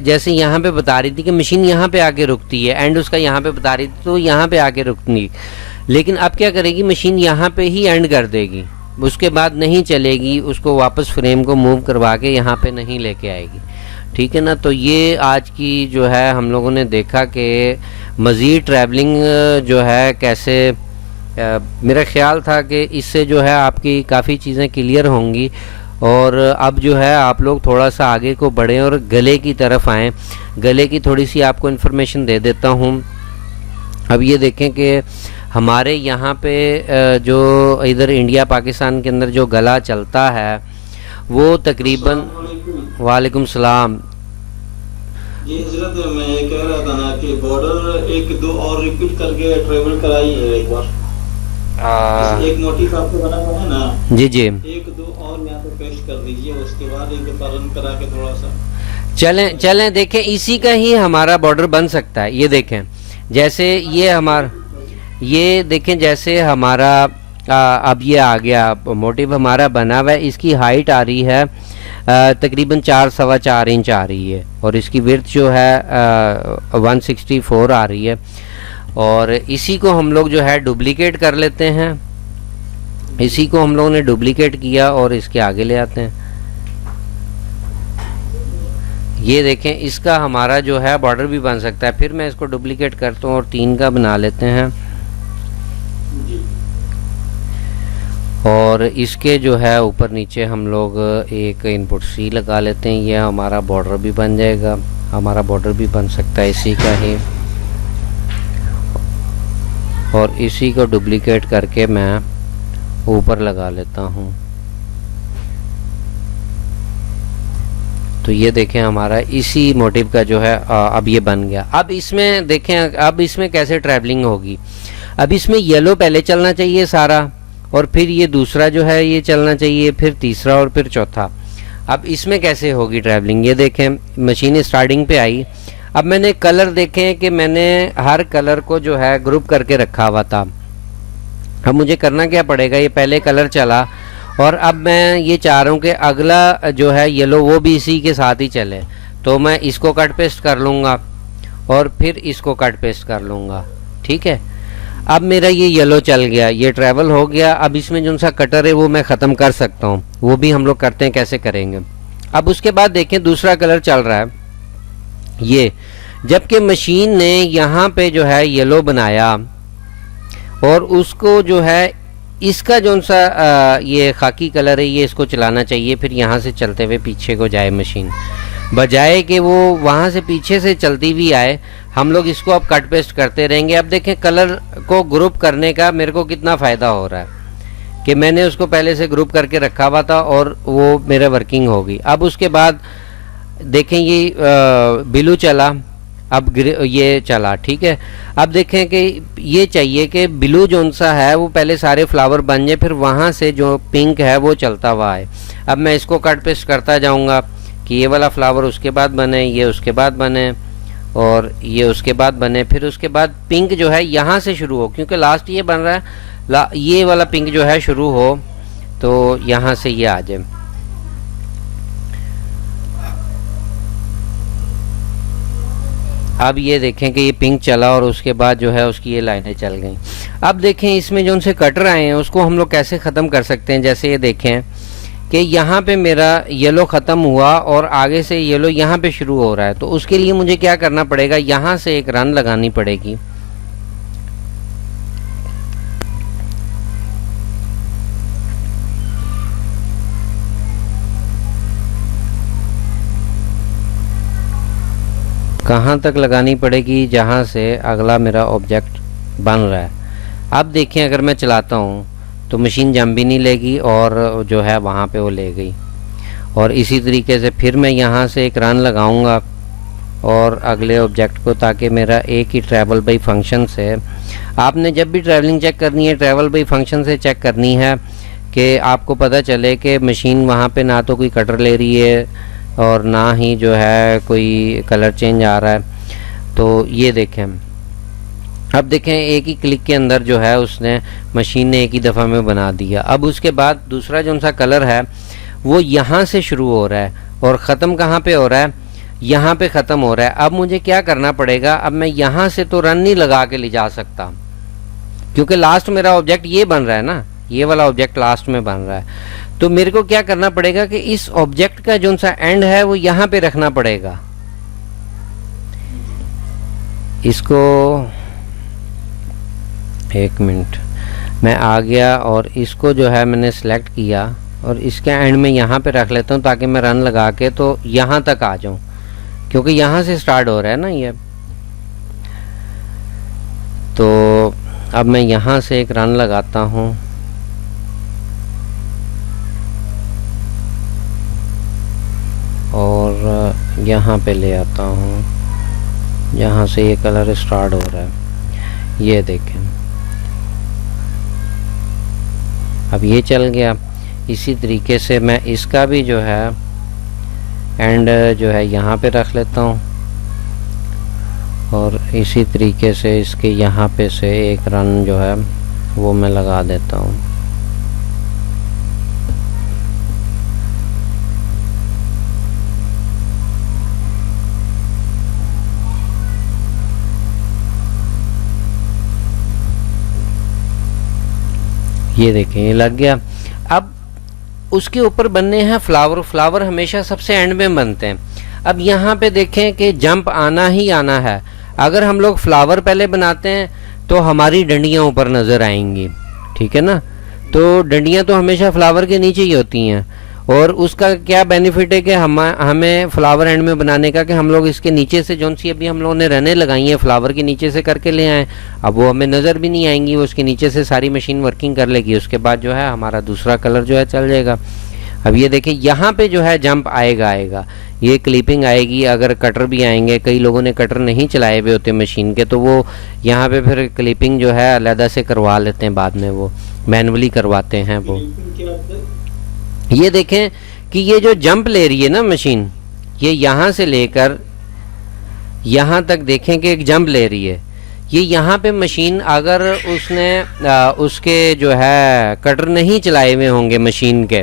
जैसे यहाँ पे बता रही थी कि मशीन यहाँ पे आके रुकती है, एंड उसका यहाँ पे बता रही थी तो यहाँ पे आके रुकनी, लेकिन अब क्या करेगी मशीन यहाँ पे ही एंड कर देगी, उसके बाद नहीं चलेगी, उसको वापस फ्रेम को मूव करवा के यहाँ पे नहीं लेके आएगी, ठीक है ना। तो ये आज की जो है हम लोगों ने देखा कि मज़ीद ट्रैवलिंग जो है कैसे, मेरा ख्याल था कि इससे जो है आपकी काफ़ी चीज़ें क्लियर होंगी, और अब जो है आप लोग थोड़ा सा आगे को बढ़ें और गले की तरफ आएँ। गले की थोड़ी सी आपको इन्फॉर्मेशन दे देता हूँ। अब ये देखें कि हमारे यहाँ पे जो इधर इंडिया पाकिस्तान के अंदर जो गला चलता है वो तकरीबन, वालेकुम सलाम जी हजरत, मैं ये कह रहा था ना कि बॉर्डर 1-2 और रिपीट करके ट्रेवल कराई है एक बार। एक मोटिफ आपको बना हुआ है ना जी जी, 1-2 और यहाँ पे पेस्ट कर दीजिए, उसके बाद एक दफा रन करा के थोड़ा सा चलें चलें देखें, इसी का ही हमारा बॉर्डर बन सकता है। ये देखें जैसे ये हमारा, ये देखें जैसे हमारा अब ये आ गया मोटिव हमारा बना हुआ है, इसकी हाइट आ रही है तकरीबन 4-4.25 इंच आ रही है, और इसकी विड्थ जो है 164 आ रही है, और इसी को हम लोग जो है डुप्लीकेट कर लेते हैं। इसी को हम लोगों ने डुप्लीकेट किया और इसके आगे ले आते हैं। ये देखें इसका हमारा जो है बॉर्डर भी बन सकता है। फिर मैं इसको डुप्लीकेट करता हूँ और 3 का बना लेते हैं, और इसके जो है ऊपर नीचे हम लोग एक इनपुट सी लगा लेते हैं। यह हमारा बॉर्डर भी बन जाएगा, हमारा बॉर्डर भी बन सकता है इसी का ही, और इसी को डुप्लीकेट करके मैं ऊपर लगा लेता हूँ। तो ये देखें हमारा इसी मोटिव का जो है अब ये बन गया। अब इसमें देखें, अब इसमें कैसे ट्रैवलिंग होगी। अब इसमें येलो पहले चलना चाहिए सारा, और फिर ये दूसरा जो है ये चलना चाहिए, फिर तीसरा और फिर चौथा। अब इसमें कैसे होगी ट्रैवलिंग, ये देखें मशीन स्टार्टिंग पे आई। अब मैंने कलर देखें कि मैंने हर कलर को जो है ग्रुप करके रखा हुआ था। अब मुझे करना क्या पड़ेगा, ये पहले कलर चला और अब मैं ये चाह रहा हूँ कि अगला जो है येलो वो भी इसी के साथ ही चले, तो मैं इसको कट पेस्ट कर लूँगा और फिर इसको कट पेस्ट कर लूँगा, ठीक है। अब मेरा ये येलो चल गया, ये ट्रैवल हो गया। अब इसमें जो सा कटर है वो मैं ख़त्म कर सकता हूँ, वो भी हम लोग करते हैं, कैसे करेंगे। अब उसके बाद देखें दूसरा कलर चल रहा है ये, जबकि मशीन ने यहाँ पे जो है येलो बनाया और उसको जो है इसका जो सा ये खाकी कलर है ये इसको चलाना चाहिए, फिर यहाँ से चलते हुए पीछे को जाए मशीन, बजाय कि वो वहाँ से पीछे से चलती भी आए। हम लोग इसको अब कट पेस्ट करते रहेंगे। अब देखें कलर को ग्रुप करने का मेरे को कितना फ़ायदा हो रहा है कि मैंने उसको पहले से ग्रुप करके रखा हुआ था और वो मेरा वर्किंग होगी। अब उसके बाद देखें ये ब्लू चला, अब ये चला, ठीक है। अब देखें कि ये चाहिए कि ब्लू जोन सा है वो पहले सारे फ्लावर बन जाए, फिर वहाँ से जो पिंक है वो चलता हुआ है। अब मैं इसको कट पेस्ट करता जाऊँगा कि ये वाला फ्लावर उसके बाद बने, ये उसके बाद बने और ये उसके बाद बने, फिर उसके बाद पिंक जो है यहाँ से शुरू हो, क्योंकि लास्ट ये बन रहा है, ये वाला पिंक जो है शुरू हो तो यहाँ से ये आ जाए। अब ये देखें कि ये पिंक चला और उसके बाद जो है उसकी ये लाइनें चल गई। अब देखें इसमें जो उनसे कटर आए हैं उसको हम लोग कैसे ख़त्म कर सकते हैं। जैसे ये देखें कि यहाँ पे मेरा येलो ख़त्म हुआ और आगे से येलो यहाँ पे शुरू हो रहा है, तो उसके लिए मुझे क्या करना पड़ेगा, यहाँ से एक रन लगानी पड़ेगी। कहाँ तक लगानी पड़ेगी, जहाँ से अगला मेरा ऑब्जेक्ट बन रहा है। अब देखें अगर मैं चलाता हूँ तो मशीन जम भी नहीं लेगी और जो है वहाँ पे वो ले गई। और इसी तरीके से फिर मैं यहाँ से एक रन लगाऊंगा और अगले ऑब्जेक्ट को, ताकि मेरा एक ही ट्रैवल बाई फंक्शन से, आपने जब भी ट्रैवलिंग चेक करनी है ट्रैवल बाई फंक्शन से चेक करनी है कि आपको पता चले कि मशीन वहाँ पे ना तो कोई कटर ले रही है और ना ही जो है कोई कलर चेंज आ रहा है। तो ये देखें, अब देखें एक ही क्लिक के अंदर जो है उसने मशीन ने एक ही दफ़ा में बना दिया। अब उसके बाद दूसरा जो सा कलर है वो यहाँ से शुरू हो रहा है और ख़त्म कहाँ पे हो रहा है, यहाँ पे ख़त्म हो रहा है। अब मुझे क्या करना पड़ेगा, अब मैं यहाँ से तो रन नहीं लगा के ले जा सकता क्योंकि लास्ट मेरा ऑब्जेक्ट ये बन रहा है ना, ये वाला ऑब्जेक्ट लास्ट में बन रहा है। तो मेरे को क्या करना पड़ेगा कि इस ऑब्जेक्ट का जो सा एंड है वो यहाँ पे रखना पड़ेगा। इसको एक मिनट, मैं आ गया और इसको जो है मैंने सेलेक्ट किया और इसके एंड में यहाँ पे रख लेता हूँ ताकि मैं रन लगा के तो यहाँ तक आ जाऊँ, क्योंकि यहाँ से स्टार्ट हो रहा है ना ये। तो अब मैं यहाँ से एक रन लगाता हूँ और यहाँ पे ले आता हूँ जहाँ से ये कलर स्टार्ट हो रहा है। ये देखें अब ये चल गया। इसी तरीके से मैं इसका भी जो है एंड जो है यहाँ पे रख लेता हूँ और इसी तरीके से इसके यहाँ पे से एक रन जो है वो मैं लगा देता हूँ। ये देखें ये लग गया। अब उसके ऊपर बनने हैं फ्लावर। फ्लावर हमेशा सबसे एंड में बनते हैं। अब यहाँ पे देखें कि जंप आना ही आना है। अगर हम लोग फ्लावर पहले बनाते हैं तो हमारी डंडियाँ ऊपर नज़र आएंगी, ठीक है ना। तो डंडियाँ तो हमेशा फ्लावर के नीचे ही होती हैं और उसका क्या बेनिफिट है कि हमें फ्लावर एंड में बनाने का कि हम लोग इसके नीचे से जो सी अभी हम लोगों ने रने लगाई हैं फ्लावर के नीचे से करके ले आए। अब वो हमें नज़र भी नहीं आएंगी, वो उसके नीचे से सारी मशीन वर्किंग कर लेगी। उसके बाद जो है हमारा दूसरा कलर जो है चल जाएगा। अब ये देखें यहाँ पे जो है जंप आएगा, ये क्लिपिंग आएगी। अगर कटर भी आएंगे, कई लोगों ने कटर नहीं चलाए हुए होते मशीन के, तो वो यहाँ पे फिर क्लिपिंग जो है अलहदा से करवा लेते हैं, बाद में वो मैनुअली करवाते हैं वो। ये देखें कि ये जो जंप ले रही है ना मशीन, ये यहाँ से लेकर यहाँ तक देखें कि एक जंप ले रही है। ये यहाँ पे मशीन अगर उसने उसके जो है कटर नहीं चलाए हुए होंगे मशीन के,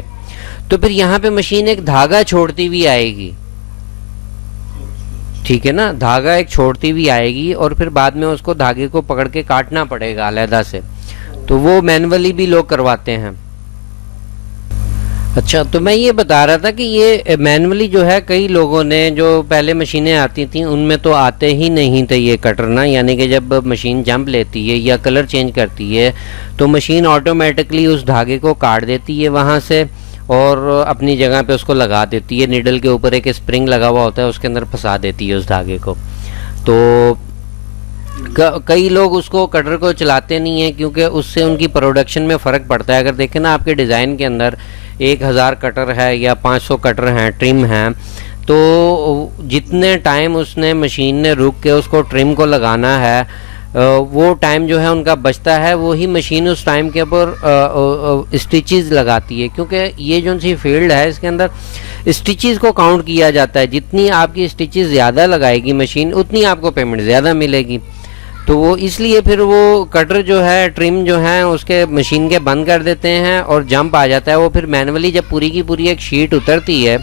तो फिर यहाँ पे मशीन एक धागा छोड़ती हुई आएगी। ठीक है ना, धागा एक छोड़ती भी आएगी और फिर बाद में उसको धागे को पकड़ के काटना पड़ेगा अलहदा से, तो वो मैनुअली भी लोग करवाते हैं। अच्छा, तो मैं ये बता रहा था कि ये मैनुअली जो है कई लोगों ने, जो पहले मशीनें आती थी उनमें तो आते ही नहीं थे ये कटर ना, यानी कि जब मशीन जंप लेती है या कलर चेंज करती है तो मशीन ऑटोमेटिकली उस धागे को काट देती है वहाँ से और अपनी जगह पे उसको लगा देती है। निडल के ऊपर एक स्प्रिंग लगा हुआ होता है, उसके अंदर फंसा देती है उस धागे को। तो कई लोग उसको कटर को चलाते नहीं हैं क्योंकि उससे उनकी प्रोडक्शन में फ़र्क पड़ता है। अगर देखें ना आपके डिज़ाइन के अंदर 1000 कटर है या 500 कटर हैं, ट्रिम हैं, तो जितने टाइम उसने मशीन ने रुक के उसको ट्रिम को लगाना है वो टाइम जो है उनका बचता है, वही मशीन उस टाइम के ऊपर स्टिचेस लगाती है। क्योंकि ये जो सी फील्ड है इसके अंदर स्टिचेस को काउंट किया जाता है, जितनी आपकी स्टिचेस ज़्यादा लगाएगी मशीन उतनी आपको पेमेंट ज़्यादा मिलेगी। तो वो इसलिए फिर वो कटर जो है, ट्रिम जो है, उसके मशीन के बंद कर देते हैं और जंप आ जाता है। वो फिर मैनुअली जब पूरी की पूरी एक शीट उतरती है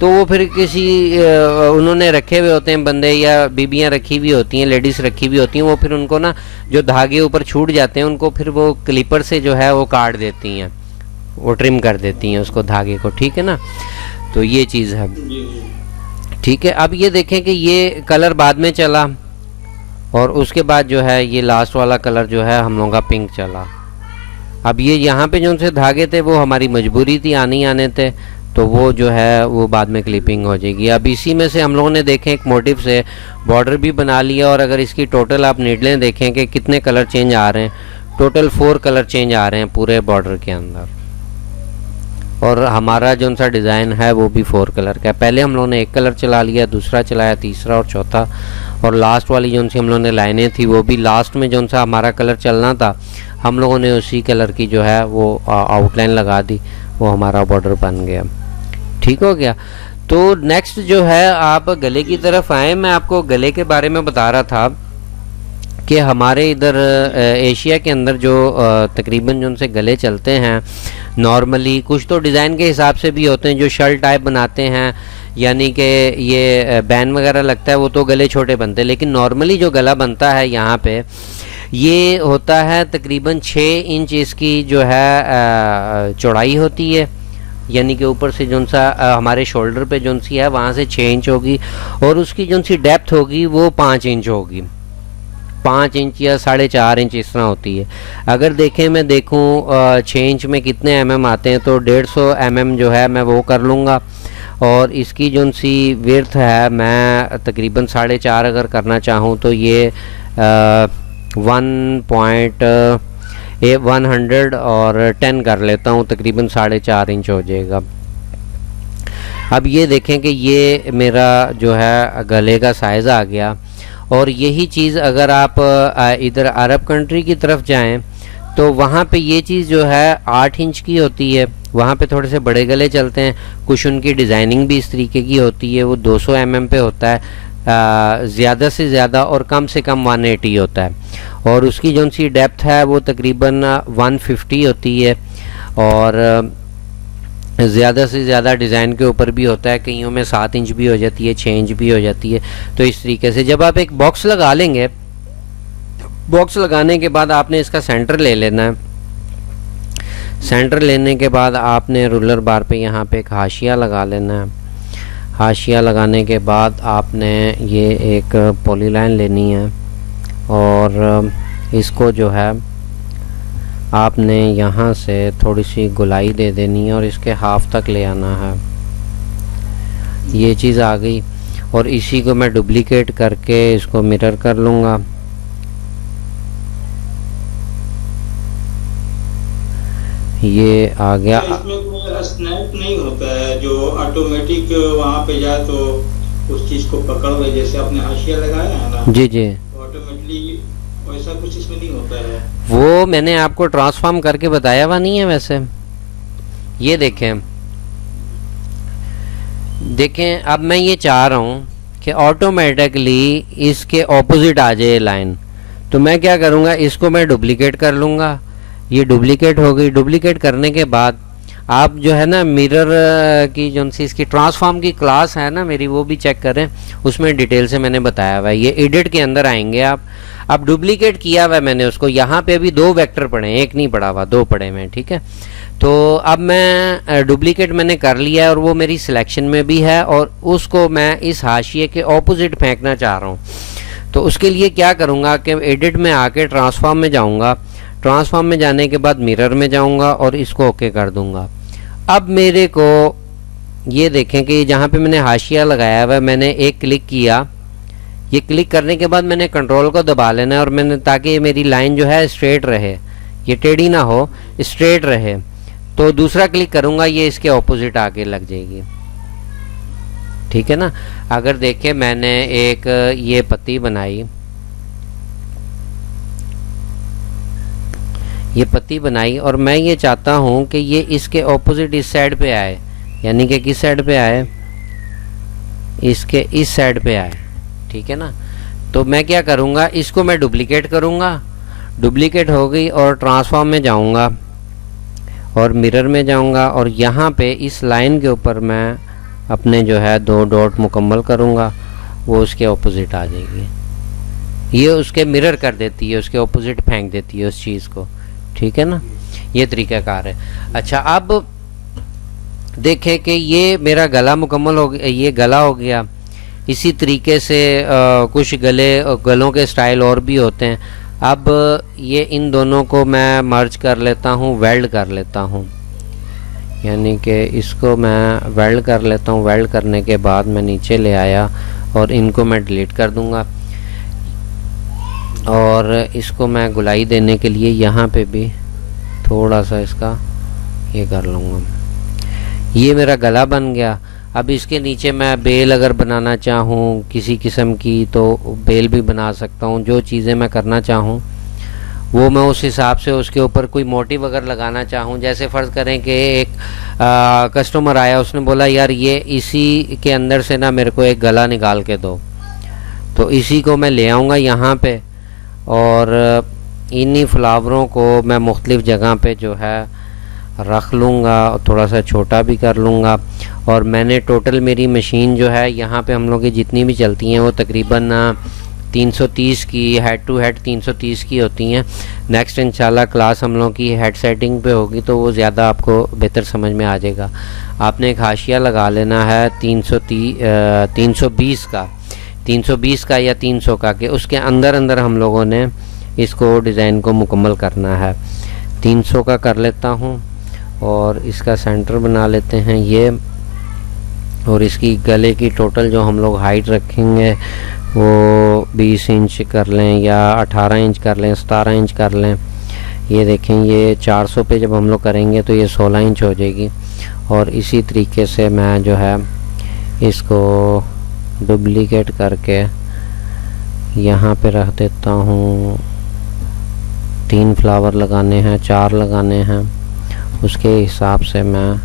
तो वो फिर किसी उन्होंने रखे हुए होते हैं बंदे या बीबियाँ रखी हुई होती हैं, लेडीज़ रखी हुई होती हैं, वो फिर उनको ना जो धागे ऊपर छूट जाते हैं उनको फिर वो क्लिपर से जो है वो काट देती हैं, वो ट्रिम कर देती हैं उसको धागे को। ठीक है ना, तो ये चीज़ है। ठीक है, अब ये देखें कि ये कलर बाद में चला और उसके बाद जो है ये लास्ट वाला कलर जो है हम लोगों का पिंक चला। अब ये यहाँ पे जो उनसे धागे थे वो हमारी मजबूरी थी, आने थे, तो वो जो है वो बाद में क्लिपिंग हो जाएगी। अब इसी में से हम लोगों ने देखें एक मोटिव से बॉर्डर भी बना लिया और अगर इसकी टोटल आप नीडलें देखें कि कितने कलर चेंज आ रहे हैं, टोटल 4 कलर चेंज आ रहे हैं पूरे बॉर्डर के अंदर। और हमारा जो सा डिज़ाइन है वो भी 4 कलर का है। पहले हम लोगों ने एक कलर चला लिया, दूसरा चलाया, तीसरा और चौथा, और लास्ट वाली जो सी हम लोगों ने लाइनें थी वो भी लास्ट में जो सा हमारा कलर चलना था हम लोगों ने उसी कलर की जो है वो आउटलाइन लगा दी, वो हमारा बॉर्डर बन गया। ठीक हो गया। तो नेक्स्ट जो है आप गले की तरफ आए। मैं आपको गले के बारे में बता रहा था कि हमारे इधर एशिया के अंदर जो तकरीबन जो उनसे गले चलते हैं नॉर्मली, कुछ तो डिज़ाइन के हिसाब से भी होते हैं जो शर्ट टाइप बनाते हैं, यानी कि ये बैन वगैरह लगता है वो तो गले छोटे बनते हैं, लेकिन नॉर्मली जो गला बनता है यहाँ पे ये होता है तकरीबन 6 इंच इसकी जो है चौड़ाई होती है, यानी कि ऊपर से जो सा हमारे शोल्डर पे जो सी है वहाँ से 6 इंच होगी और उसकी जो सी डेप्थ होगी वो 5 इंच होगी, 5 इंच या 4.5 इंच इस तरह होती है। अगर देखें मैं देखूं 6 इंच में कितने mm आते हैं तो 150 mm जो है मैं वो कर लूँगा और इसकी जो सी विड्थ है मैं तकरीबन 4.5 अगर करना चाहूँ तो ये 100 और 10 कर लेता हूँ, तकरीबन 4.5 इंच हो जाएगा। अब ये देखें कि ये मेरा जो है गले का साइज़ आ गया। और यही चीज़ अगर आप इधर अरब कंट्री की तरफ जाएं तो वहाँ पे ये चीज़ जो है 8 इंच की होती है, वहाँ पे थोड़े से बड़े गले चलते हैं। कुछ उनकी डिज़ाइनिंग भी इस तरीके की होती है, वो 200 mm पे होता है ज़्यादा से ज़्यादा और कम से कम 180 होता है और उसकी जो सी डेप्थ है वो तकरीबन 150 होती है और ज़्यादा से ज़्यादा डिज़ाइन के ऊपर भी होता है, कईयों में 7 इंच भी हो जाती है, 6 इंच भी हो जाती है। तो इस तरीके से जब आप एक बॉक्स लगा लेंगे, बॉक्स लगाने के बाद आपने इसका सेंटर ले लेना है। सेंटर लेने के बाद आपने रूलर बार पे यहाँ पे एक हाशिया लगा लेना है। हाशिया लगाने के बाद आपने ये एक पॉलीलाइन लेनी है और इसको जो है आपने यहाँ से थोड़ी सी गुलाई दे देनी है और इसके हाफ तक ले आना है। ये चीज़ आ गई और इसी को मैं डुप्लीकेट करके इसको मिरर कर लूँगा। ये आ गया। इसमें कोई स्नैप नहीं होता है जो ऑटोमेटिक वहाँ पे जाए तो उस चीज को पकड़ ले, जैसे आपने हाशिया लगाया है ना? जी जी, ऑटोमेटिकली वैसा कुछ इसमें नहीं होता है। वो मैंने आपको ट्रांसफॉर्म करके बताया हुआ नहीं है वैसे। ये देखें देखें अब मैं ये चाह रहा हूँ कि ऑटोमेटिकली इसके ऑपोजिट आ जाए लाइन, तो मैं क्या करूँगा, इसको मैं डुप्लीकेट कर लूँगा। ये डुप्लीकेट हो गई। डुप्लीकेट करने के बाद आप जो है ना मिरर की जो सी इसकी ट्रांसफॉर्म की क्लास है ना मेरी, वो भी चेक करें, उसमें डिटेल से मैंने बताया हुआ है। ये एडिट के अंदर आएंगे आप। अब डुप्लीकेट किया हुआ है मैंने उसको, यहाँ पे अभी 2 वेक्टर पड़े हैं, एक नहीं पड़ा हुआ, 2 पड़े हुए हैं, ठीक है। तो अब मैं डुप्लीकेट मैंने कर लिया है और वो मेरी सिलेक्शन में भी है, और उसको मैं इस हाशिए के ऑपोजिट फेंकना चाह रहा हूँ। तो उसके लिए क्या करूँगा कि एडिट में आके ट्रांसफॉर्म में जाऊँगा, ट्रांसफॉर्म में जाने के बाद मिरर में जाऊँगा और इसको ओके कर दूँगा। अब मेरे को ये देखें कि जहाँ पे मैंने हाशिया लगाया हुआ है, मैंने एक क्लिक किया, ये क्लिक करने के बाद मैंने कंट्रोल को दबा लेना है, और मैंने ताकि मेरी लाइन जो है स्ट्रेट रहे, ये टेढ़ी ना हो, स्ट्रेट रहे। तो दूसरा क्लिक करूँगा, ये इसके ऑपोजिट आके लग जाएगी, ठीक है ना। अगर देखें मैंने एक ये पत्ती बनाई, ये पत्ती बनाई, और मैं ये चाहता हूँ कि ये इसके ऑपोजिट इस साइड पे आए, यानी कि किस साइड पे आए, इसके इस साइड पे आए, ठीक है ना। तो मैं क्या करूँगा, इसको मैं डुप्लीकेट करूँगा, डुप्लीकेट हो गई, और ट्रांसफॉर्म में जाऊँगा और मिरर में जाऊँगा, और यहाँ पे इस लाइन के ऊपर मैं अपने जो है 2 डॉट मुकम्मल करूँगा, वो उसके ऑपोजिट आ जाएगी, ये उसके मिरर कर देती है, उसके ऑपोजिट फेंक देती है उस चीज़ को, ठीक है ना। ये तरीक़ाकार है। अच्छा, अब देखें कि ये मेरा गला मुकम्मल हो गया, ये गला हो गया। इसी तरीके से कुछ गलों के स्टाइल और भी होते हैं। अब ये इन दोनों को मैं मर्ज कर लेता हूँ, वेल्ड कर लेता हूँ, यानी कि इसको मैं वेल्ड कर लेता हूँ। वेल्ड करने के बाद मैं नीचे ले आया और इनको मैं डिलीट कर दूँगा, और इसको मैं गुलाई देने के लिए यहाँ पे भी थोड़ा सा इसका ये कर लूँगा। ये मेरा गला बन गया। अब इसके नीचे मैं बेल अगर बनाना चाहूँ किसी किस्म की, तो बेल भी बना सकता हूँ। जो चीज़ें मैं करना चाहूँ वो मैं उस हिसाब से, उसके ऊपर कोई मोटिव अगर लगाना चाहूँ, जैसे फ़र्ज़ करें कि एक कस्टमर आया, उसने बोला यार ये इसी के अंदर से ना मेरे को एक गला निकाल के दो, तो इसी को मैं ले आऊँगा यहाँ पे, और इन्हीं फ्लावरों को मैं मुख्तलिफ़ जगह पे जो है रख लूँगा, थोड़ा सा छोटा भी कर लूँगा। और मैंने टोटल मेरी मशीन जो है यहाँ पे हम लोग की जितनी भी चलती हैं वो तकरीबन 330 की, हेड टू हेड 330 की होती हैं। नेक्स्ट इंशाल्लाह क्लास हम लोग की हेड सेटिंग पे होगी, तो वो ज़्यादा आपको बेहतर समझ में आ जाएगा। आपने एक हाशिया लगा लेना है 320 का या 300 का, कि उसके अंदर अंदर हम लोगों ने इसको डिज़ाइन को मुकम्मल करना है। 300 का कर लेता हूँ, और इसका सेंटर बना लेते हैं ये, और इसकी गले की टोटल जो हम लोग हाइट रखेंगे वो 20 इंच कर लें, या 18 इंच कर लें, 17 इंच कर लें। ये देखें, ये 400 पे जब हम लोग करेंगे तो ये 16 इंच हो जाएगी। और इसी तरीके से मैं जो है इसको डुप्लीकेट करके यहाँ पे रख देता हूँ। 3 फ्लावर लगाने हैं, 4 लगाने हैं, उसके हिसाब से मैं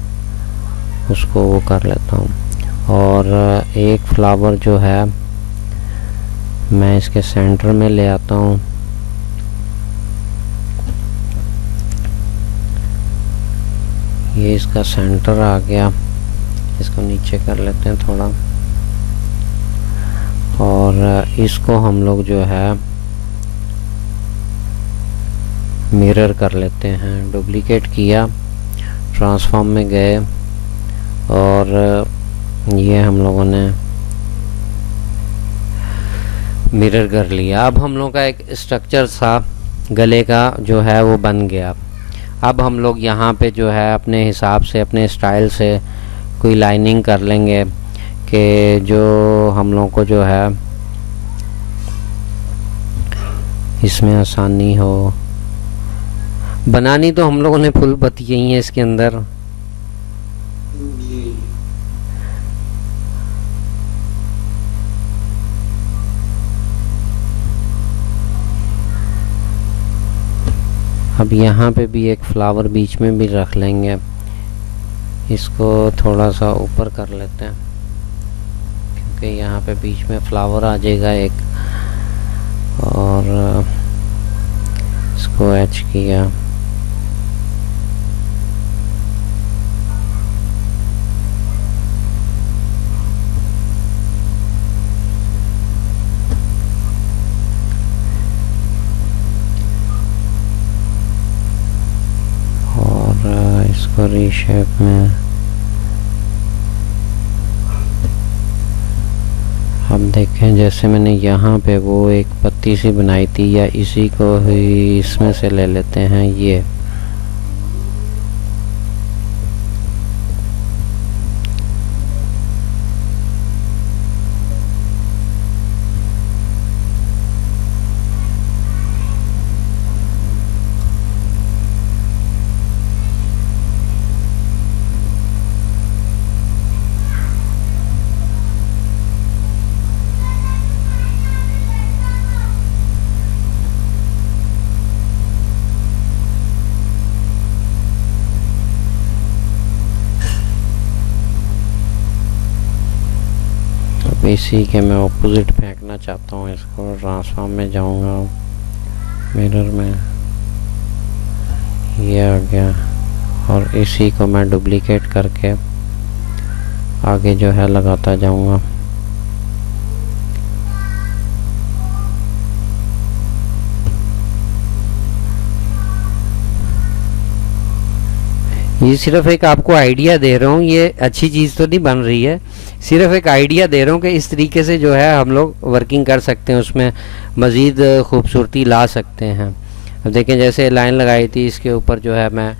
उसको वो कर लेता हूँ। और एक फ्लावर जो है मैं इसके सेंटर में ले आता हूँ। ये इसका सेंटर आ गया, इसको नीचे कर लेते हैं थोड़ा, और इसको हम लोग जो है मिरर कर लेते हैं। डुप्लीकेट किया, ट्रांसफॉर्म में गए, और ये हम लोगों ने मिरर कर लिया। अब हम लोग का एक स्ट्रक्चर सा गले का जो है वो बन गया। अब हम लोग यहाँ पे जो है अपने हिसाब से, अपने स्टाइल से कोई लाइनिंग कर लेंगे कि जो हम लोग को जो है इसमें आसानी हो। बनानी तो हम लोगों ने फुल बत्ती ही है इसके अंदर। अब यहाँ पे भी एक फ्लावर बीच में भी रख लेंगे, इसको थोड़ा सा ऊपर कर लेते हैं क्योंकि यहाँ पे बीच में फ्लावर आ जाएगा एक। और इसको एच किया, शेप में। अब देखें जैसे मैंने यहाँ पे वो एक पत्ती सी बनाई थी, या इसी को ही इसमें से ले लेते हैं ये। इसी के मैं ऑपोजिट फेंकना चाहता हूँ इसको। ट्रांसफॉर्म में जाऊँगा, मिरर में ये आ गया, और इसी को मैं डुप्लीकेट करके आगे जो है लगाता जाऊँगा। ये सिर्फ एक आपको आइडिया दे रहा हूँ, ये अच्छी चीज़ तो नहीं बन रही है, सिर्फ एक आइडिया दे रहा हूँ कि इस तरीके से जो है हम लोग वर्किंग कर सकते हैं, उसमें मज़ीद खूबसूरती ला सकते हैं। अब देखें जैसे लाइन लगाई थी, इसके ऊपर जो है मैं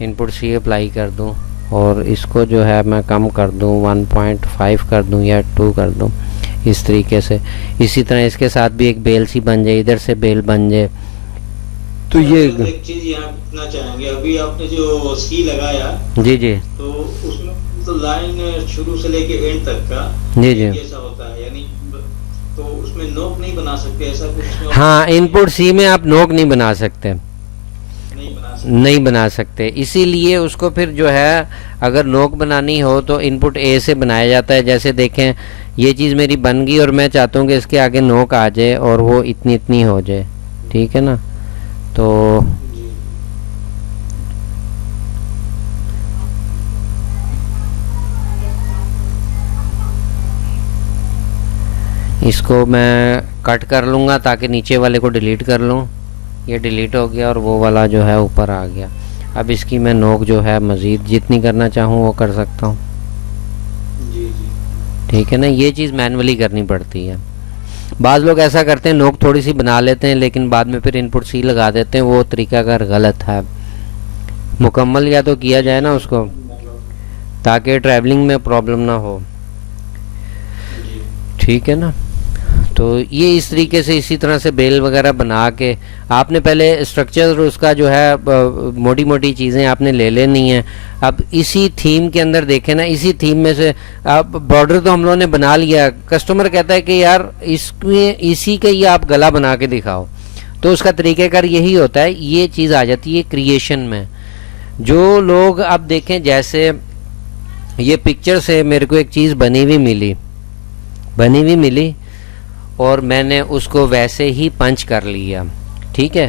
इनपुट सी अप्लाई कर दूँ और इसको जो है मैं कम कर दूँ, 1.5 कर दूँ या 2 कर दूँ, इस तरीके से। इसी तरह इसके साथ भी एक बेल सी बन जाए, इधर से बेल बन जाए। तो ये एक चीज यहाँ पूछना चाहेंगे, अभी आपने जो सी लगाया जी जी, तो उसमें तो लाइन शुरू से लेके एंड तक का जी जी, कैसा होता है, यानी तो उसमें नोक नहीं बना सकते ऐसा कुछ? हाँ, इनपुट सी में आप नोक नहीं बना सकते, नहीं बना सकते। इसीलिए उसको फिर जो है अगर नोक बनानी हो तो इनपुट ए से बनाया जाता है। जैसे देखें ये चीज़ मेरी बन गई और मैं चाहता हूँ कि इसके आगे नोक आ जाए और वो इतनी इतनी हो जाए, ठीक है ना। तो इसको मैं कट कर लूँगा ताकि नीचे वाले को डिलीट कर लूँ। ये डिलीट हो गया और वो वाला जो है ऊपर आ गया। अब इसकी मैं नोक जो है मज़ीद जितनी करना चाहूँ वो कर सकता हूँ, ठीक है ना। ये चीज़ मैनुअली करनी पड़ती है। बाज़ लोग ऐसा करते हैं, नोक थोड़ी सी बना लेते हैं लेकिन बाद में फिर इनपुट सी लगा देते हैं, वो तरीकाकार गलत है। मुकम्मल या तो किया जाए ना उसको, ताकि ट्रैवलिंग में प्रॉब्लम ना हो, ठीक है ना। तो ये इस तरीके से इसी तरह से बेल वगैरह बना के आपने पहले स्ट्रक्चर उसका जो है मोटी मोटी चीज़ें आपने ले लेनी है। अब इसी थीम के अंदर देखें ना, इसी थीम में से अब बॉर्डर तो हम लोगों ने बना लिया, कस्टमर कहता है कि यार इसमें इसी के ये आप गला बना के दिखाओ, तो उसका तरीक़ेकार यही होता है। ये चीज़ आ जाती है क्रिएशन में। जो लोग अब देखें, जैसे ये पिक्चर से मेरे को एक चीज़ बनी हुई मिली और मैंने उसको वैसे ही पंच कर लिया, ठीक है।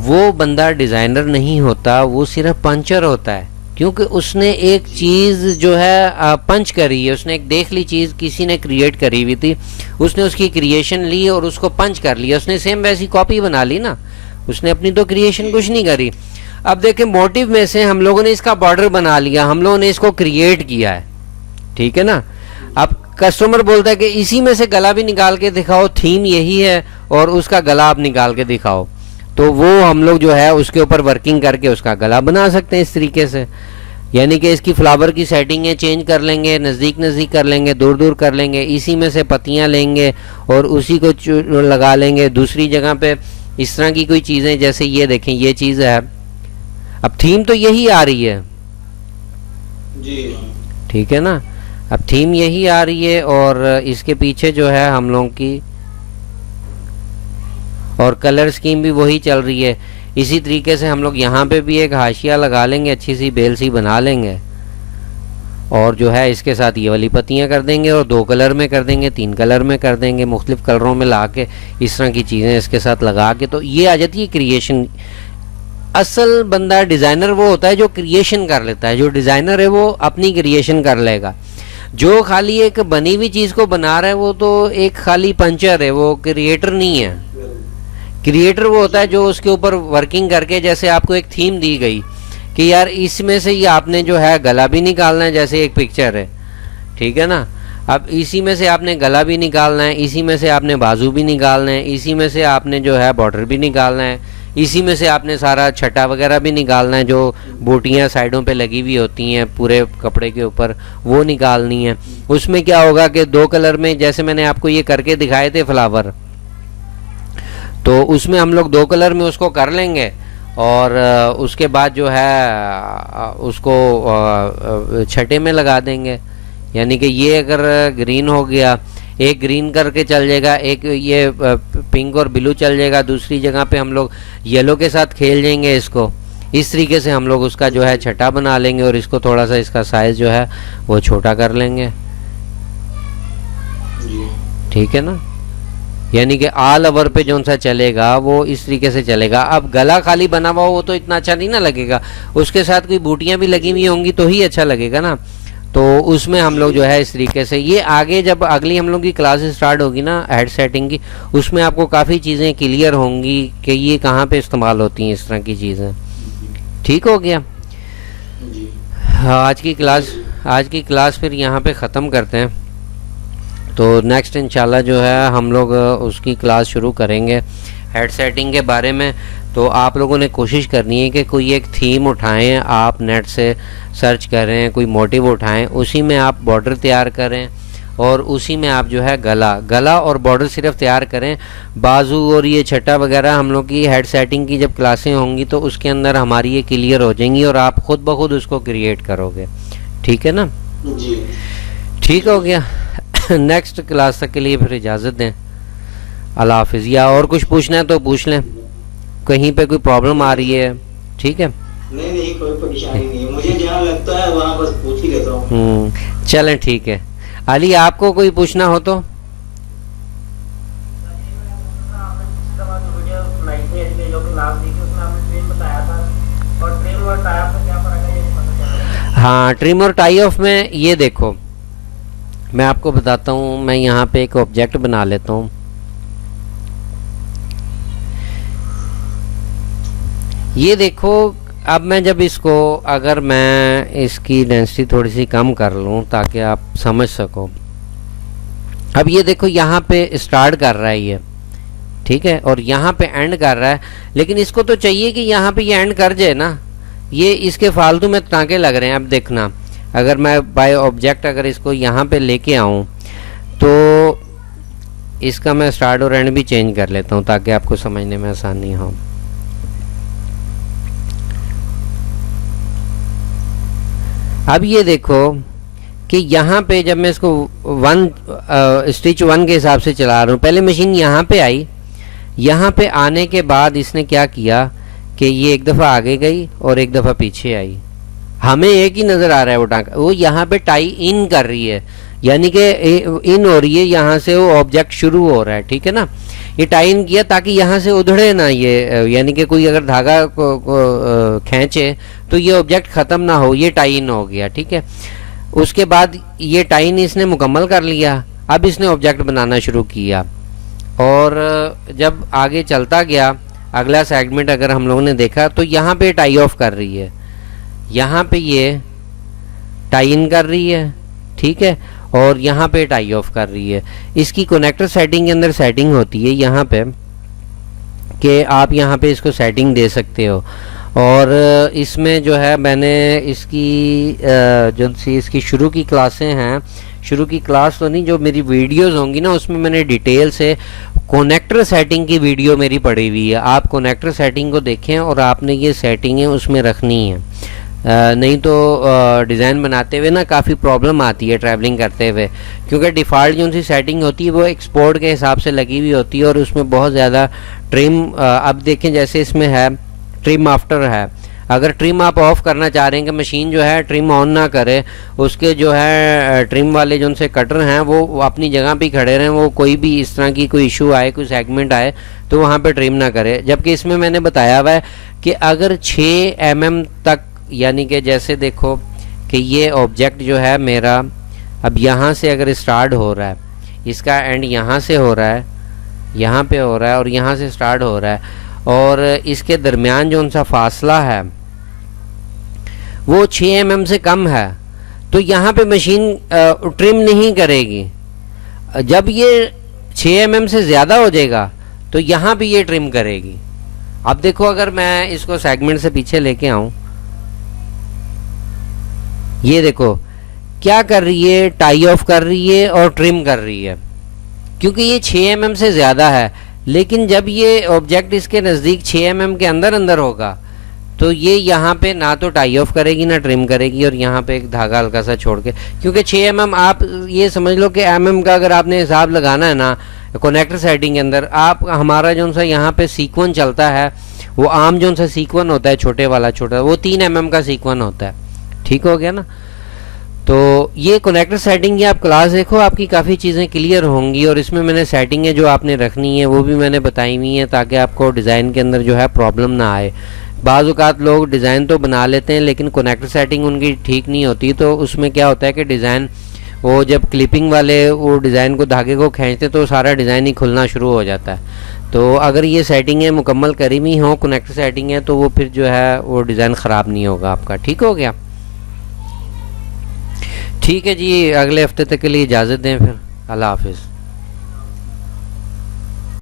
वो बंदा डिज़ाइनर नहीं होता, वो सिर्फ पंचर होता है, क्योंकि उसने एक चीज़ जो है पंच करी है, उसने एक देख ली चीज़ किसी ने क्रिएट करी हुई थी, उसने उसकी क्रिएशन ली और उसको पंच कर लिया, उसने सेम वैसी कॉपी बना ली ना, उसने अपनी तो क्रिएशन कुछ नहीं करी। अब देखें मोटिव में से हम लोगों ने इसका बॉर्डर बना लिया, हम लोगों ने इसको क्रिएट किया है, ठीक है ना। अब कस्टमर बोलता है कि इसी में से गला भी निकाल के दिखाओ, थीम यही है और उसका गला आप निकाल के दिखाओ, तो वो हम लोग जो है उसके ऊपर वर्किंग करके उसका गला बना सकते हैं इस तरीके से। यानी कि इसकी फ्लावर की सेटिंगें चेंज कर लेंगे, नज़दीक कर लेंगे, दूर कर लेंगे, इसी में से पत्तियां लेंगे और उसी को लगा लेंगे दूसरी जगह पे। इस तरह की कोई चीज़ें, जैसे ये देखें ये चीज़ है, अब थीम तो यही आ रही है जी, ठीक है ना। अब थीम यही आ रही है और इसके पीछे जो है हम लोगों की और कलर स्कीम भी वही चल रही है। इसी तरीके से हम लोग यहाँ पे भी एक हाशिया लगा लेंगे, अच्छी सी बेल सी बना लेंगे और जो है इसके साथ ये वाली पत्तियाँ कर देंगे और 2 कलर में कर देंगे, 3 कलर में कर देंगे, मुख्तलिफ कलरों में ला के इस तरह की चीज़ें इसके साथ लगा के, तो ये आ जाती है क्रिएशन। असल बंदा डिज़ाइनर वो होता है जो क्रिएशन कर लेता है, जो डिज़ाइनर है वो अपनी क्रिएशन कर लेगा। जो खाली एक बनी हुई चीज़ को बना रहा है वो तो एक खाली पंचर है, वो क्रिएटर नहीं है। क्रिएटर वो होता है जो उसके ऊपर वर्किंग करके, जैसे आपको एक थीम दी गई कि यार इसमें से ये आपने जो है गला भी निकालना है, जैसे एक पिक्चर है, ठीक है ना। अब इसी में से आपने गला भी निकालना है, इसी में से आपने बाजू भी निकालना है, इसी में से आपने जो है बॉर्डर भी निकालना है, इसी में से आपने सारा छटा वगैरह भी निकालना है, जो बूटियाँ साइडों पे लगी हुई होती हैं पूरे कपड़े के ऊपर, वो निकालनी है। उसमें क्या होगा कि 2 कलर में, जैसे मैंने आपको ये करके दिखाए थे फ्लावर, तो उसमें हम लोग 2 कलर में उसको कर लेंगे और उसके बाद जो है उसको छठे में लगा देंगे। यानी कि ये अगर ग्रीन हो गया, एक ग्रीन करके चल जाएगा, एक ये पिंक और ब्लू चल जाएगा, दूसरी जगह पे हम लोग येलो के साथ खेल जाएंगे इसको। इस तरीके से हम लोग उसका जो है छठा बना लेंगे और इसको थोड़ा सा इसका साइज जो है वो छोटा कर लेंगे, ठीक है ना। यानी कि ऑल ओवर पे जो सा चलेगा वो इस तरीके से चलेगा। अब गला खाली बना हुआ हो तो इतना अच्छा नहीं ना लगेगा, उसके साथ कोई बूटियां भी लगी हुई होंगी तो ही अच्छा लगेगा ना। तो उसमें हम लोग जो है इस तरीके से, ये आगे जब अगली हम लोग की क्लास स्टार्ट होगी ना हेड सेटिंग की, उसमें आपको काफ़ी चीज़ें क्लियर होंगी कि ये कहाँ पे इस्तेमाल होती हैं इस तरह की चीज़ें। ठीक हो गया। हाँ, आज की क्लास फिर यहाँ पे ख़त्म करते हैं। तो नेक्स्ट इंशाल्लाह जो है हम लोग उसकी क्लास शुरू करेंगे हेड सेटिंग के बारे में। तो आप लोगों ने कोशिश करनी है कि कोई एक थीम उठाएं, आप नेट से सर्च करें, कोई मोटिव उठाएं, उसी में आप बॉर्डर तैयार करें और उसी में आप जो है गला और बॉर्डर सिर्फ तैयार करें। बाजू और ये छटा वगैरह हम लोग की हेड सेटिंग की जब क्लासें होंगी तो उसके अंदर हमारी ये क्लियर हो जाएंगी और आप खुद ब खुद उसको क्रिएट करोगे, ठीक है ना जी। ठीक हो गया। नेक्स्ट क्लास तक के लिए फिर इजाज़त दें, अल्लाह हाफिज़। या और कुछ पूछना है तो पूछ लें, कहीं पे कोई प्रॉब्लम आ रही है, ठीक है। नहीं कोई परेशानी नहीं है, मुझे जहाँ लगता है वहाँ बस पूछ ही लेता हूँ। चलें ठीक है। अली आपको कोई पूछना हो तो? हाँ, ट्रिम और टाई ऑफ में ये देखो मैं आपको बताता हूँ। मैं यहाँ पे एक ऑब्जेक्ट बना लेता हूँ। ये देखो, अब मैं जब इसको, अगर मैं इसकी डेंसिटी थोड़ी सी कम कर लूँ ताकि आप समझ सको। अब ये देखो यहाँ पे स्टार्ट कर रहा है ये, ठीक है, और यहाँ पे एंड कर रहा है, लेकिन इसको तो चाहिए कि यहाँ पे ये एंड कर जाए ना। ये इसके फालतू में टाँके लग रहे हैं। अब देखना, अगर मैं बाय ऑब्जेक्ट अगर इसको यहाँ पे लेके आऊँ तो इसका मैं स्टार्ट और एंड भी चेंज कर लेता हूँ ताकि आपको समझने में आसानी हो। अब ये देखो कि यहाँ पे जब मैं इसको स्टिच 1 के हिसाब से चला रहा हूँ, पहले मशीन यहाँ पे आई, यहाँ पे आने के बाद इसने क्या किया कि ये एक दफ़ा आगे गई और एक दफ़ा पीछे आई। हमें एक ही नज़र आ रहा है वो टांका, वो यहाँ पे टाई इन कर रही है, यानी कि इन हो रही है, यहाँ से वो ऑब्जेक्ट शुरू हो रहा है, ठीक है ना। ये टाई इन किया ताकि यहाँ से उधड़े ना ये, यानी कि कोई अगर धागा को खींचे तो ये ऑब्जेक्ट ख़त्म ना हो, ये टाई इन हो गया, ठीक है। उसके बाद ये टाई इन इसने मुकम्मल कर लिया। अब इसने ऑब्जेक्ट बनाना शुरू किया और जब आगे चलता गया, अगला सेगमेंट अगर हम लोगों ने देखा तो यहाँ पे टाई ऑफ कर रही है, यहाँ पे ये टाई इन कर रही है, ठीक है, और यहाँ पे टाई ऑफ कर रही है। इसकी कनेक्टर सेटिंग के अंदर सेटिंग होती है यहाँ पे कि आप यहाँ पे इसको सेटिंग दे सकते हो। और इसमें जो है मैंने इसकी जो सी इसकी शुरू की क्लासें हैं, शुरू की क्लास तो नहीं, जो मेरी वीडियोस होंगी ना उसमें मैंने डिटेल से कनेक्टर सेटिंग की वीडियो मेरी पड़ी हुई है। आप कनेक्टर सेटिंग को देखें और आपने ये सेटिंगें उसमें रखनी है, नहीं तो डिज़ाइन बनाते हुए ना काफ़ी प्रॉब्लम आती है ट्रैवलिंग करते हुए, क्योंकि डिफ़ॉल्ट जो सी सेटिंग होती है वो एक्सपोर्ट के हिसाब से लगी हुई होती है और उसमें बहुत ज़्यादा ट्रिम, अब देखें जैसे इसमें है ट्रिम आफ्टर है, अगर ट्रिम आप ऑफ करना चाह रहे हैं कि मशीन जो है ट्रिम ऑन ना करे, उसके जो है ट्रिम वाले जो उनसे कटर हैं वो अपनी जगह पे खड़े रहें, वो कोई भी इस तरह की कोई इशू आए, कोई सेगमेंट आए तो वहाँ पे ट्रिम ना करे। जबकि इसमें मैंने बताया हुआ है कि अगर 6 mm तक, यानी कि जैसे देखो कि ये ऑब्जेक्ट जो है मेरा अब यहाँ से अगर स्टार्ट हो रहा है, इसका एंड यहाँ से हो रहा है, यहाँ पे हो रहा है और यहाँ से स्टार्ट हो रहा है, और इसके दरमियान जो उनसा फासला है वो 6 mm से कम है तो यहाँ पे मशीन ट्रिम नहीं करेगी। जब ये 6 mm से ज़्यादा हो जाएगा तो यहाँ भी ये ट्रिम करेगी। अब देखो अगर मैं इसको सेगमेंट से पीछे लेके आऊँ, ये देखो क्या कर रही है, टाई ऑफ कर रही है और ट्रिम कर रही है, क्योंकि ये 6 mm से ज़्यादा है। लेकिन जब ये ऑब्जेक्ट इसके नज़दीक 6 mm के अंदर अंदर होगा तो ये यहाँ पे ना तो टाई ऑफ करेगी ना ट्रिम करेगी, और यहाँ पे एक धागा हल्का सा छोड़ के, क्योंकि 6 mm आप ये समझ लो कि mm का अगर आपने हिसाब लगाना है ना कनेक्टर सेटिंग के अंदर, आप हमारा जो सा यहाँ पे सीक्वन चलता है वो आम जो सा सीक्वन होता है छोटे वाला, छोटा वो 3 mm का सीक्वन होता है। ठीक हो गया ना। तो ये कनेक्टर सेटिंग की आप क्लास देखो, आपकी काफ़ी चीज़ें क्लियर होंगी, और इसमें मैंने सेटिंगें जो आपने रखनी है वो भी मैंने बताई हुई हैं ताकि आपको डिज़ाइन के अंदर जो है प्रॉब्लम ना आए। बाज़ औक़ात लोग डिज़ाइन तो बना लेते हैं लेकिन कनेक्टर सेटिंग उनकी ठीक नहीं होती, तो उसमें क्या होता है कि डिज़ाइन वो जब क्लिपिंग वाले वो डिज़ाइन को धागे को खींचते तो सारा डिज़ाइन ही खुलना शुरू हो जाता है। तो अगर ये सेटिंगें मुकम्मल करी हुई हों, कनेक्टर सेटिंग है, तो वो फिर जो है वो डिज़ाइन ख़राब नहीं होगा आपका। ठीक हो गया। ठीक है जी, अगले हफ्ते तक के लिए इजाज़त दें फिर। अल्लाह हाफिज़।